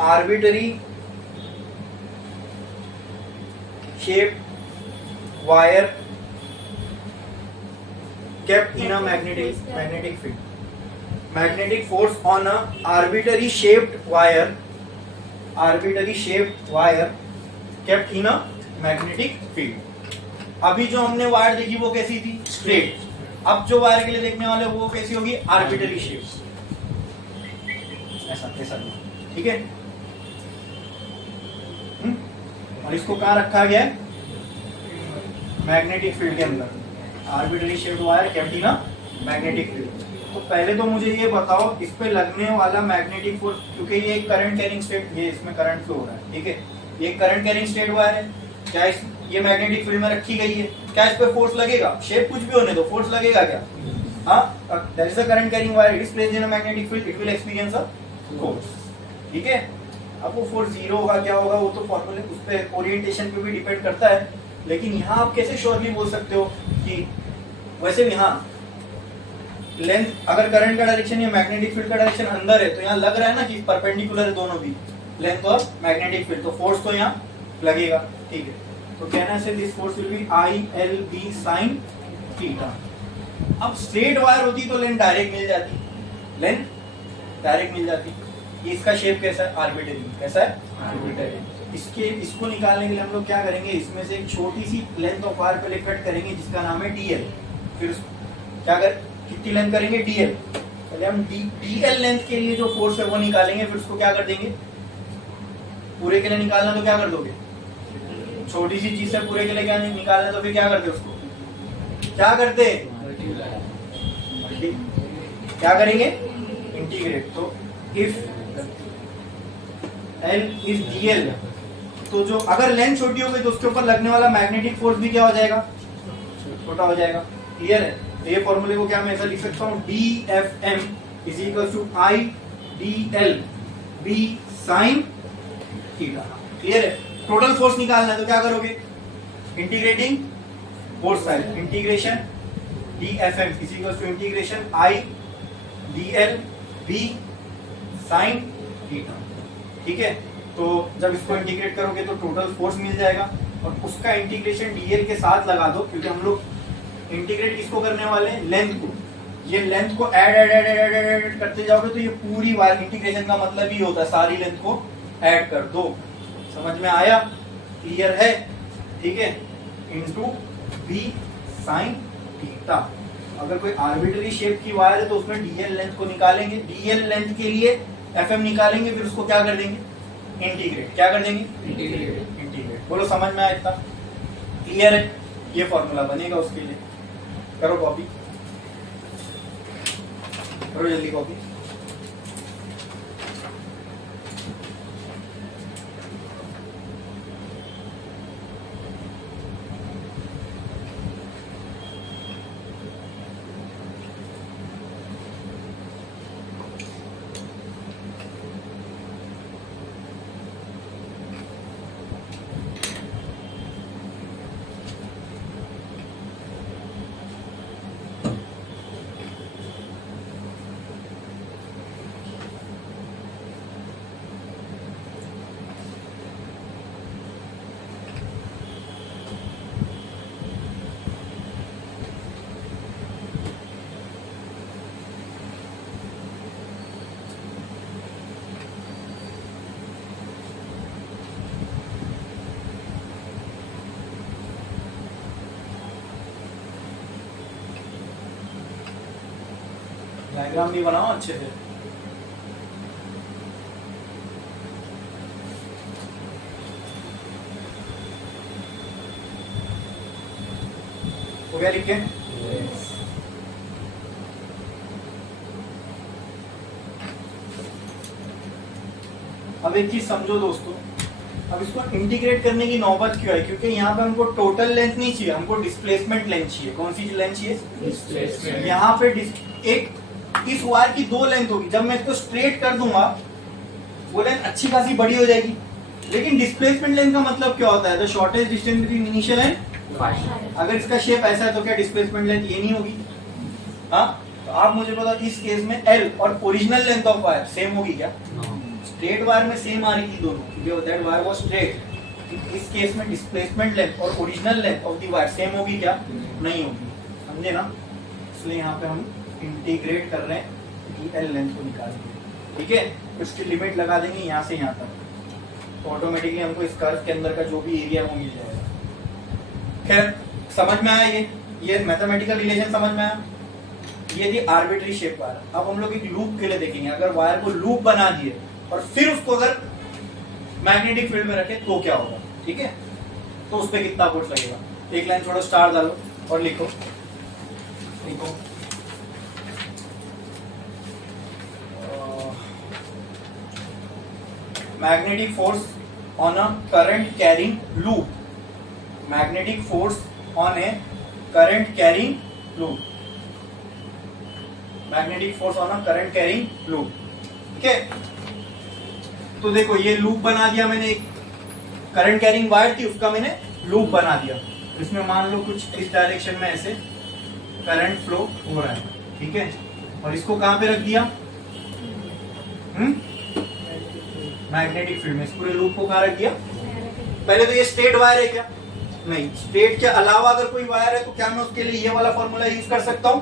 arbitrary shaped wire kept in a magnetic field. Magnetic force on a arbitrary shaped wire, arbitrary shaped wire kept in a magnetic field. अभी जो हमने वायर देखी वो कैसी थी? स्ट्रेट। अब जो वायर के लिए देखने वाले वो कैसी होगी? आर्बिट्ररी शेप, ऐसा ऐसा, ठीक है? और इसको कहाँ रखा गया है? मैग्नेटिक फील्ड के अंदर। Arbitrary shaped wire kept in a magnetic field. तो पहले तो मुझे ये बताओ, इस पे लगने वाला मैग्नेटिक फोर्स, क्योंकि ये एक करंट कैरिंग स्टेट, ये इसमें करंट फ्लो हो रहा है, ठीक है? ये करंट कैरिंग स्टेट वायर है, क्या इस ये मैग्नेटिक फील्ड में रखी गई है, क्या इस पे फोर्स लगेगा? शेप कुछ भी होने दो, फोर्स लगेगा क्या? हाँ, that is a current carrying wire, it is placed in a magnetic field, it will experience a force, ठीक है? अब वो फोर्स जीरो होगा क्या होगा वो तो फॉर्मूले, उस पे ओरिएंटेशन पे भी डिपेंड करता है, लेकिन यहाँ आप कैसे श्योरली बोल सकते हो कि, वैसे भी हाँ, लेंथ अगर करंट का डायरेक्शन या मैग्नेटिक फील्ड का डायरेक्शन अंदर है तो यहाँ लग रहा है ना कि परपेंडिकुलर है दोनों भी, लेंथ और मैग्नेटिक फील्ड, तो फोर्स तो यहाँ लगेगा, ठीक है? तो कहना से this force will be ILB sin theta. अब स्ट्रेट वायर होती तो लेंथ डायरेक्ट मिल जाती, लेंथ डायरेक्ट मिल जाती। ये इसका शेप कैसा है? आर्बिट्ररी। कैसा है? आर्बिट्ररी। इसको निकालने के लिए हम लोग क्या करेंगे? इसमें से एक छोटी सी लेंथ ऑफ वायर पहले कट करेंगे जिसका नाम है DL। फिर क्या कर, कितनी लेंथ करेंगे? DL। पहले हम DL लेंथ के लिए जो फोर्स है वो निकालेंगे, फिर उसको क्या कर देंगे? पूरे के लिए निकालना तो क्या कर दोगे? छोटी सी चीज से पूरे के लिए क्या निकालना तो फिर क्या करते? उसको क्या करते? क्या करेंगे? इंटीग्रेट। तो इफ L इज DL, तो जो अगर लेंथ छोटी हो गई तो उसके ऊपर लगने वाला मैग्नेटिक फोर्स भी क्या हो जाएगा? छोटा हो जाएगा। क्लियर है? तो ये फॉर्मूले को क्या मैं ऐसा लिख सकता हूँ? DFM is equal to IDL B sin theta. Clear है? टोटल फोर्स निकालना है तो क्या करोगे? Integrating both side, integration DFM is equal to integration IDL B sin theta. ठीक है? तो जब इसको इंटीग्रेट करोगे तो टोटल फोर्स मिल जाएगा, और उसका इंटीग्रेशन DL के साथ लगा दो, क्योंकि हम लोग इंटीग्रेट किसको करने वाले हैं, लेंथ को। ये लेंथ को ऐड करते जाओगे तो ये पूरी वायर, इंटीग्रेशन का मतलब ही होता है सारी लेंथ को ऐड कर दो। समझ में आया, क्लियर है, ठीक है। Into B sine theta. अगर कोई आर्बिट्ररी शेप की वायर है तो उसमें डीएल लेंथ को निकालेंगे, डीएल लेंथ के लिए एफएम निकालेंगे, फिर उसको क्या कर देंगे, इंटीग्रेट। क्या कर देंगे, इंटीग्रेट। बोलो समझ में आया इतना, क्लियर है। ये फॉर्मूला बनेगा उसके लिए। करो कॉपी, करो जल्दी कॉपी। डायग्राम भी बनाओ अच्छे से। हो गया लिख के? अब एक चीज समझो दोस्तों, अब इसको इंटीग्रेट करने की नौबत क्यों है, क्योंकि यहाँ पे हमको टोटल लेंथ नहीं चाहिए, हमको डिस्प्लेसमेंट लेंथ चाहिए। कौन सी लेंथ चाहिए, डिस्प्लेसमेंट। यहाँ पे एक इस वायर की दो लेंथ होगी, जब मैं इसको स्ट्रेट कर दूंगा वो लेंथ अच्छी खासी बड़ी हो जाएगी। लेकिन डिस्प्लेसमेंट लेंथ का मतलब क्या होता है, the shortest distance between initial and final. अगर इसका शेप ऐसा है तो क्या डिस्प्लेसमेंट लेंथ ये नहीं होगी? हाँ, तो आप मुझे बताओ इस केस में एल और original length of wire same होगी क्या? स्ट्रेट वायर में सेम आ रही थी दोनों, क्योंकि दैट वायर वाज स्ट्रेट। इस केस में डिस्प्लेसमेंट लेंथ और original length of the wire same होगी क्या? नहीं होगी, समझे ना। इसलिए यहाँ पे हम इंटीग्रेट कर रहे हैं, डीएल लेंथ को निकालेंगे, ठीक है। उसकी लिमिट लगा देंगे यहाँ से यहाँ तक, तो ऑटोमेटिकली हमको इस कर्व के अंदर का जो भी एरिया है वो मिल जाएगा। खैर समझ में आया, ये मैथमेटिकल रिलेशन समझ में आया। ये थी आर्बिट्री शेप वायर। अब हम लोग एक लूप के लिए देखेंगे, अगर वायर को लूप बना दिए और फिर उसको अगर मैग्नेटिक फील्ड में रखे तो क्या होगा, ठीक है। तो उस पर कितना फोर्स लगेगा, एक लाइन छोड़ो, स्टार डालो और लिखो, लिखो magnetic force on a current carrying loop, magnetic force on a current carrying loop, magnetic force on a current carrying loop, ठीक है। तो देखो ये लूप बना दिया मैंने, एक करंट कैरिंग वायर थी उसका मैंने लूप बना दिया। इसमें मान लो कुछ इस डायरेक्शन में ऐसे करंट फ्लो हो रहा है, ठीक है। और इसको कहां पे रख दिया, मैग्नेटिक फील्ड में। इस पूरे लूप को कहां रख दिया, पहले तो ये स्ट्रेट वायर है क्या, नहीं। स्ट्रेट के अलावा अगर कोई वायर है तो क्या मैं उसके लिए ये वाला फॉर्मूला यूज कर सकता हूँ?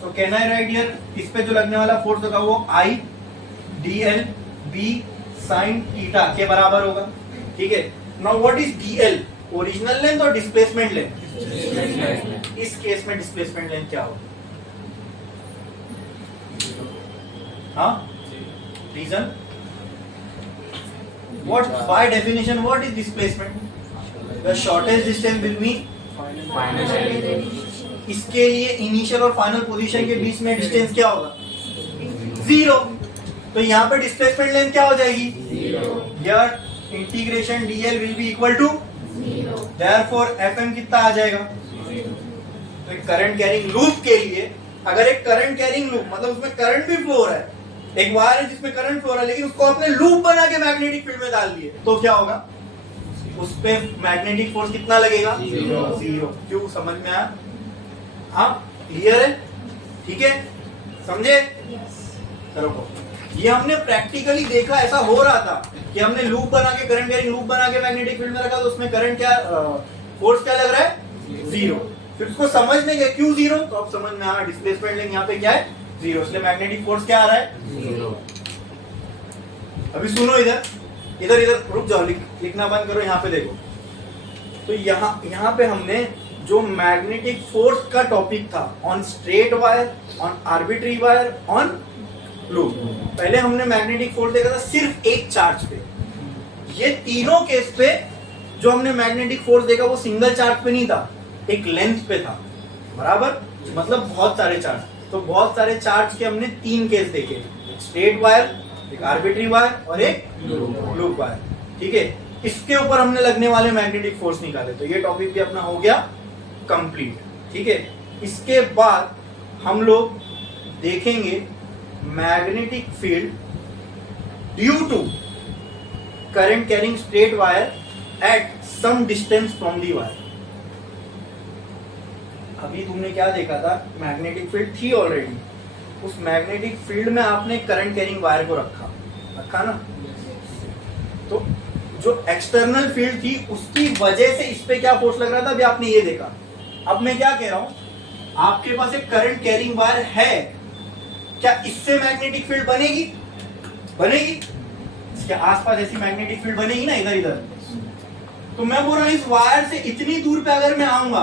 तो कैन आई राइट हियर, इस पे जो लगने वाला फोर्स होगा वो I D L B sine theta के बराबर होगा, ठीक है। Now what is D L, original length और डिस्प्लेसमेंट लेंथ। इस केस में डिस्प्लेसमेंट लेंथ क्या होगा, हाँ, reason what, by definition what is displacement, the shortest distance between final। इसके लिए इनिशियल और फाइनल पोजीशन के बीच में डिस्टेंस क्या होगा, जीरो। तो यहाँ पे डिस्प्लेसमेंट लेंथ क्या हो जाएगी, यार integration DL will be equal to zero, therefore FM कितना आ जाएगा। तो एक करंट कैरिंग लूप के लिए, अगर एक करंट कैरिंग लूप मतलब उसमें करंट भी फ्लो हो रहा है, एक वायर है जिसमें करंट फ्लो रहा है, लेकिन उसको आपने लूप बना के मैग्नेटिक फील्ड में डाल दिए, तो क्या होगा, उस पे मैग्नेटिक फोर्स कितना लगेगा, जीरो। क्यों, समझ में आया? हाँ, क्लियर है, ठीक है, समझे। चलो, ये हमने प्रैक्टिकली देखा, ऐसा हो रहा था कि हमने लूप बना के, करंट कैरिंग लूप बना के मैग्नेटिक फील्ड में रखा, तो उसमें करंट क्या, फोर्स क्या लग रहा है, जीरो। फिर उसको समझने के क्यों जीरो, तो अब समझ में आना डिस्प्लेसमेंट लेंगे यहाँ पे क्या है जीरो, इसलिए मैग्नेटिक फोर्स क्या आ रहा है जीरो। अभी सुनो इधर इधर इधर रुक जाओ, लिखना बंद करो, यहाँ पे देखो। तो यहाँ पे हमने जो मैग्नेटिक फोर्स का टॉपिक था on straight wire, on arbitrary wire, on loop, पहले हमने मैग्नेटिक फोर्स देखा था सिर्फ एक चार्ज पे। ये तीनों केस पे जो हमने मैग्नेटिक फोर्स देखा वो सिंगल चार्ज पे नहीं था, एक लेंथ पे था, बराबर, मतलब बहुत सारे चार्ज। तो बहुत सारे चार्ज के हमने तीन केस देखे, एक स्ट्रेट वायर, एक आर्बिट्री वायर और एक लूप वायर, ठीक है। इसके ऊपर हमने लगने वाले मैग्नेटिक फोर्स निकाले, तो ये टॉपिक भी अपना हो गया कंप्लीट, ठीक है। इसके बाद हम लोग देखेंगे magnetic field due to current carrying straight wire at some distance from the wire. अभी तुमने क्या देखा था, मैग्नेटिक फील्ड थी ऑलरेडी, उस मैग्नेटिक फील्ड में आपने करंट कैरिंग वायर को रखा ना, तो जो एक्सटर्नल फील्ड थी उसकी वजह से इस पे क्या फोर्स लग रहा था, अभी आपने ये देखा। अब मैं क्या कह रहा हूं, आपके पास एक करंट कैरिंग वायर है, क्या इससे मैग्नेटिक फील्ड बनेगी? बनेगी, इसके आसपास ऐसी मैग्नेटिक फील्ड बनेगी ना इधर इधर। तो मैं बोल रहा हूं इस वायर से इतनी दूर पे अगर मैं आऊंगा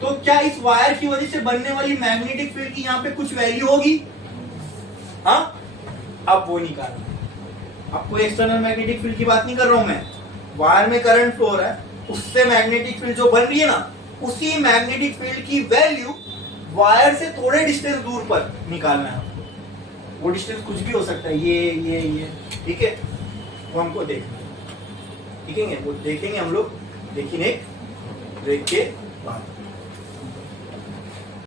तो क्या इस वायर की वजह से बनने वाली मैग्नेटिक फील्ड की यहाँ पे कुछ वैल्यू होगी? हाँ, अब वो नहीं कर रहा, अब कोई एक्सटर्नल मैग्नेटिक फील्ड की बात नहीं कर रहा हूं मैं। वायर में करंट फ्लो हो रहा है, उससे मैग्नेटिक फील्ड जो बन रही है ना, उसी मैग्नेटिक फील्ड की वैल्यू वायर से थोड़े डिस्टेंस दूर पर निकालना है आपको। वो डिस्टेंस कुछ भी हो सकता है, ये, ठीक है, वो हमको देखना, ठीक है, वो देखेंगे हम लोग, लेकिन एक ब्रेक के बाद।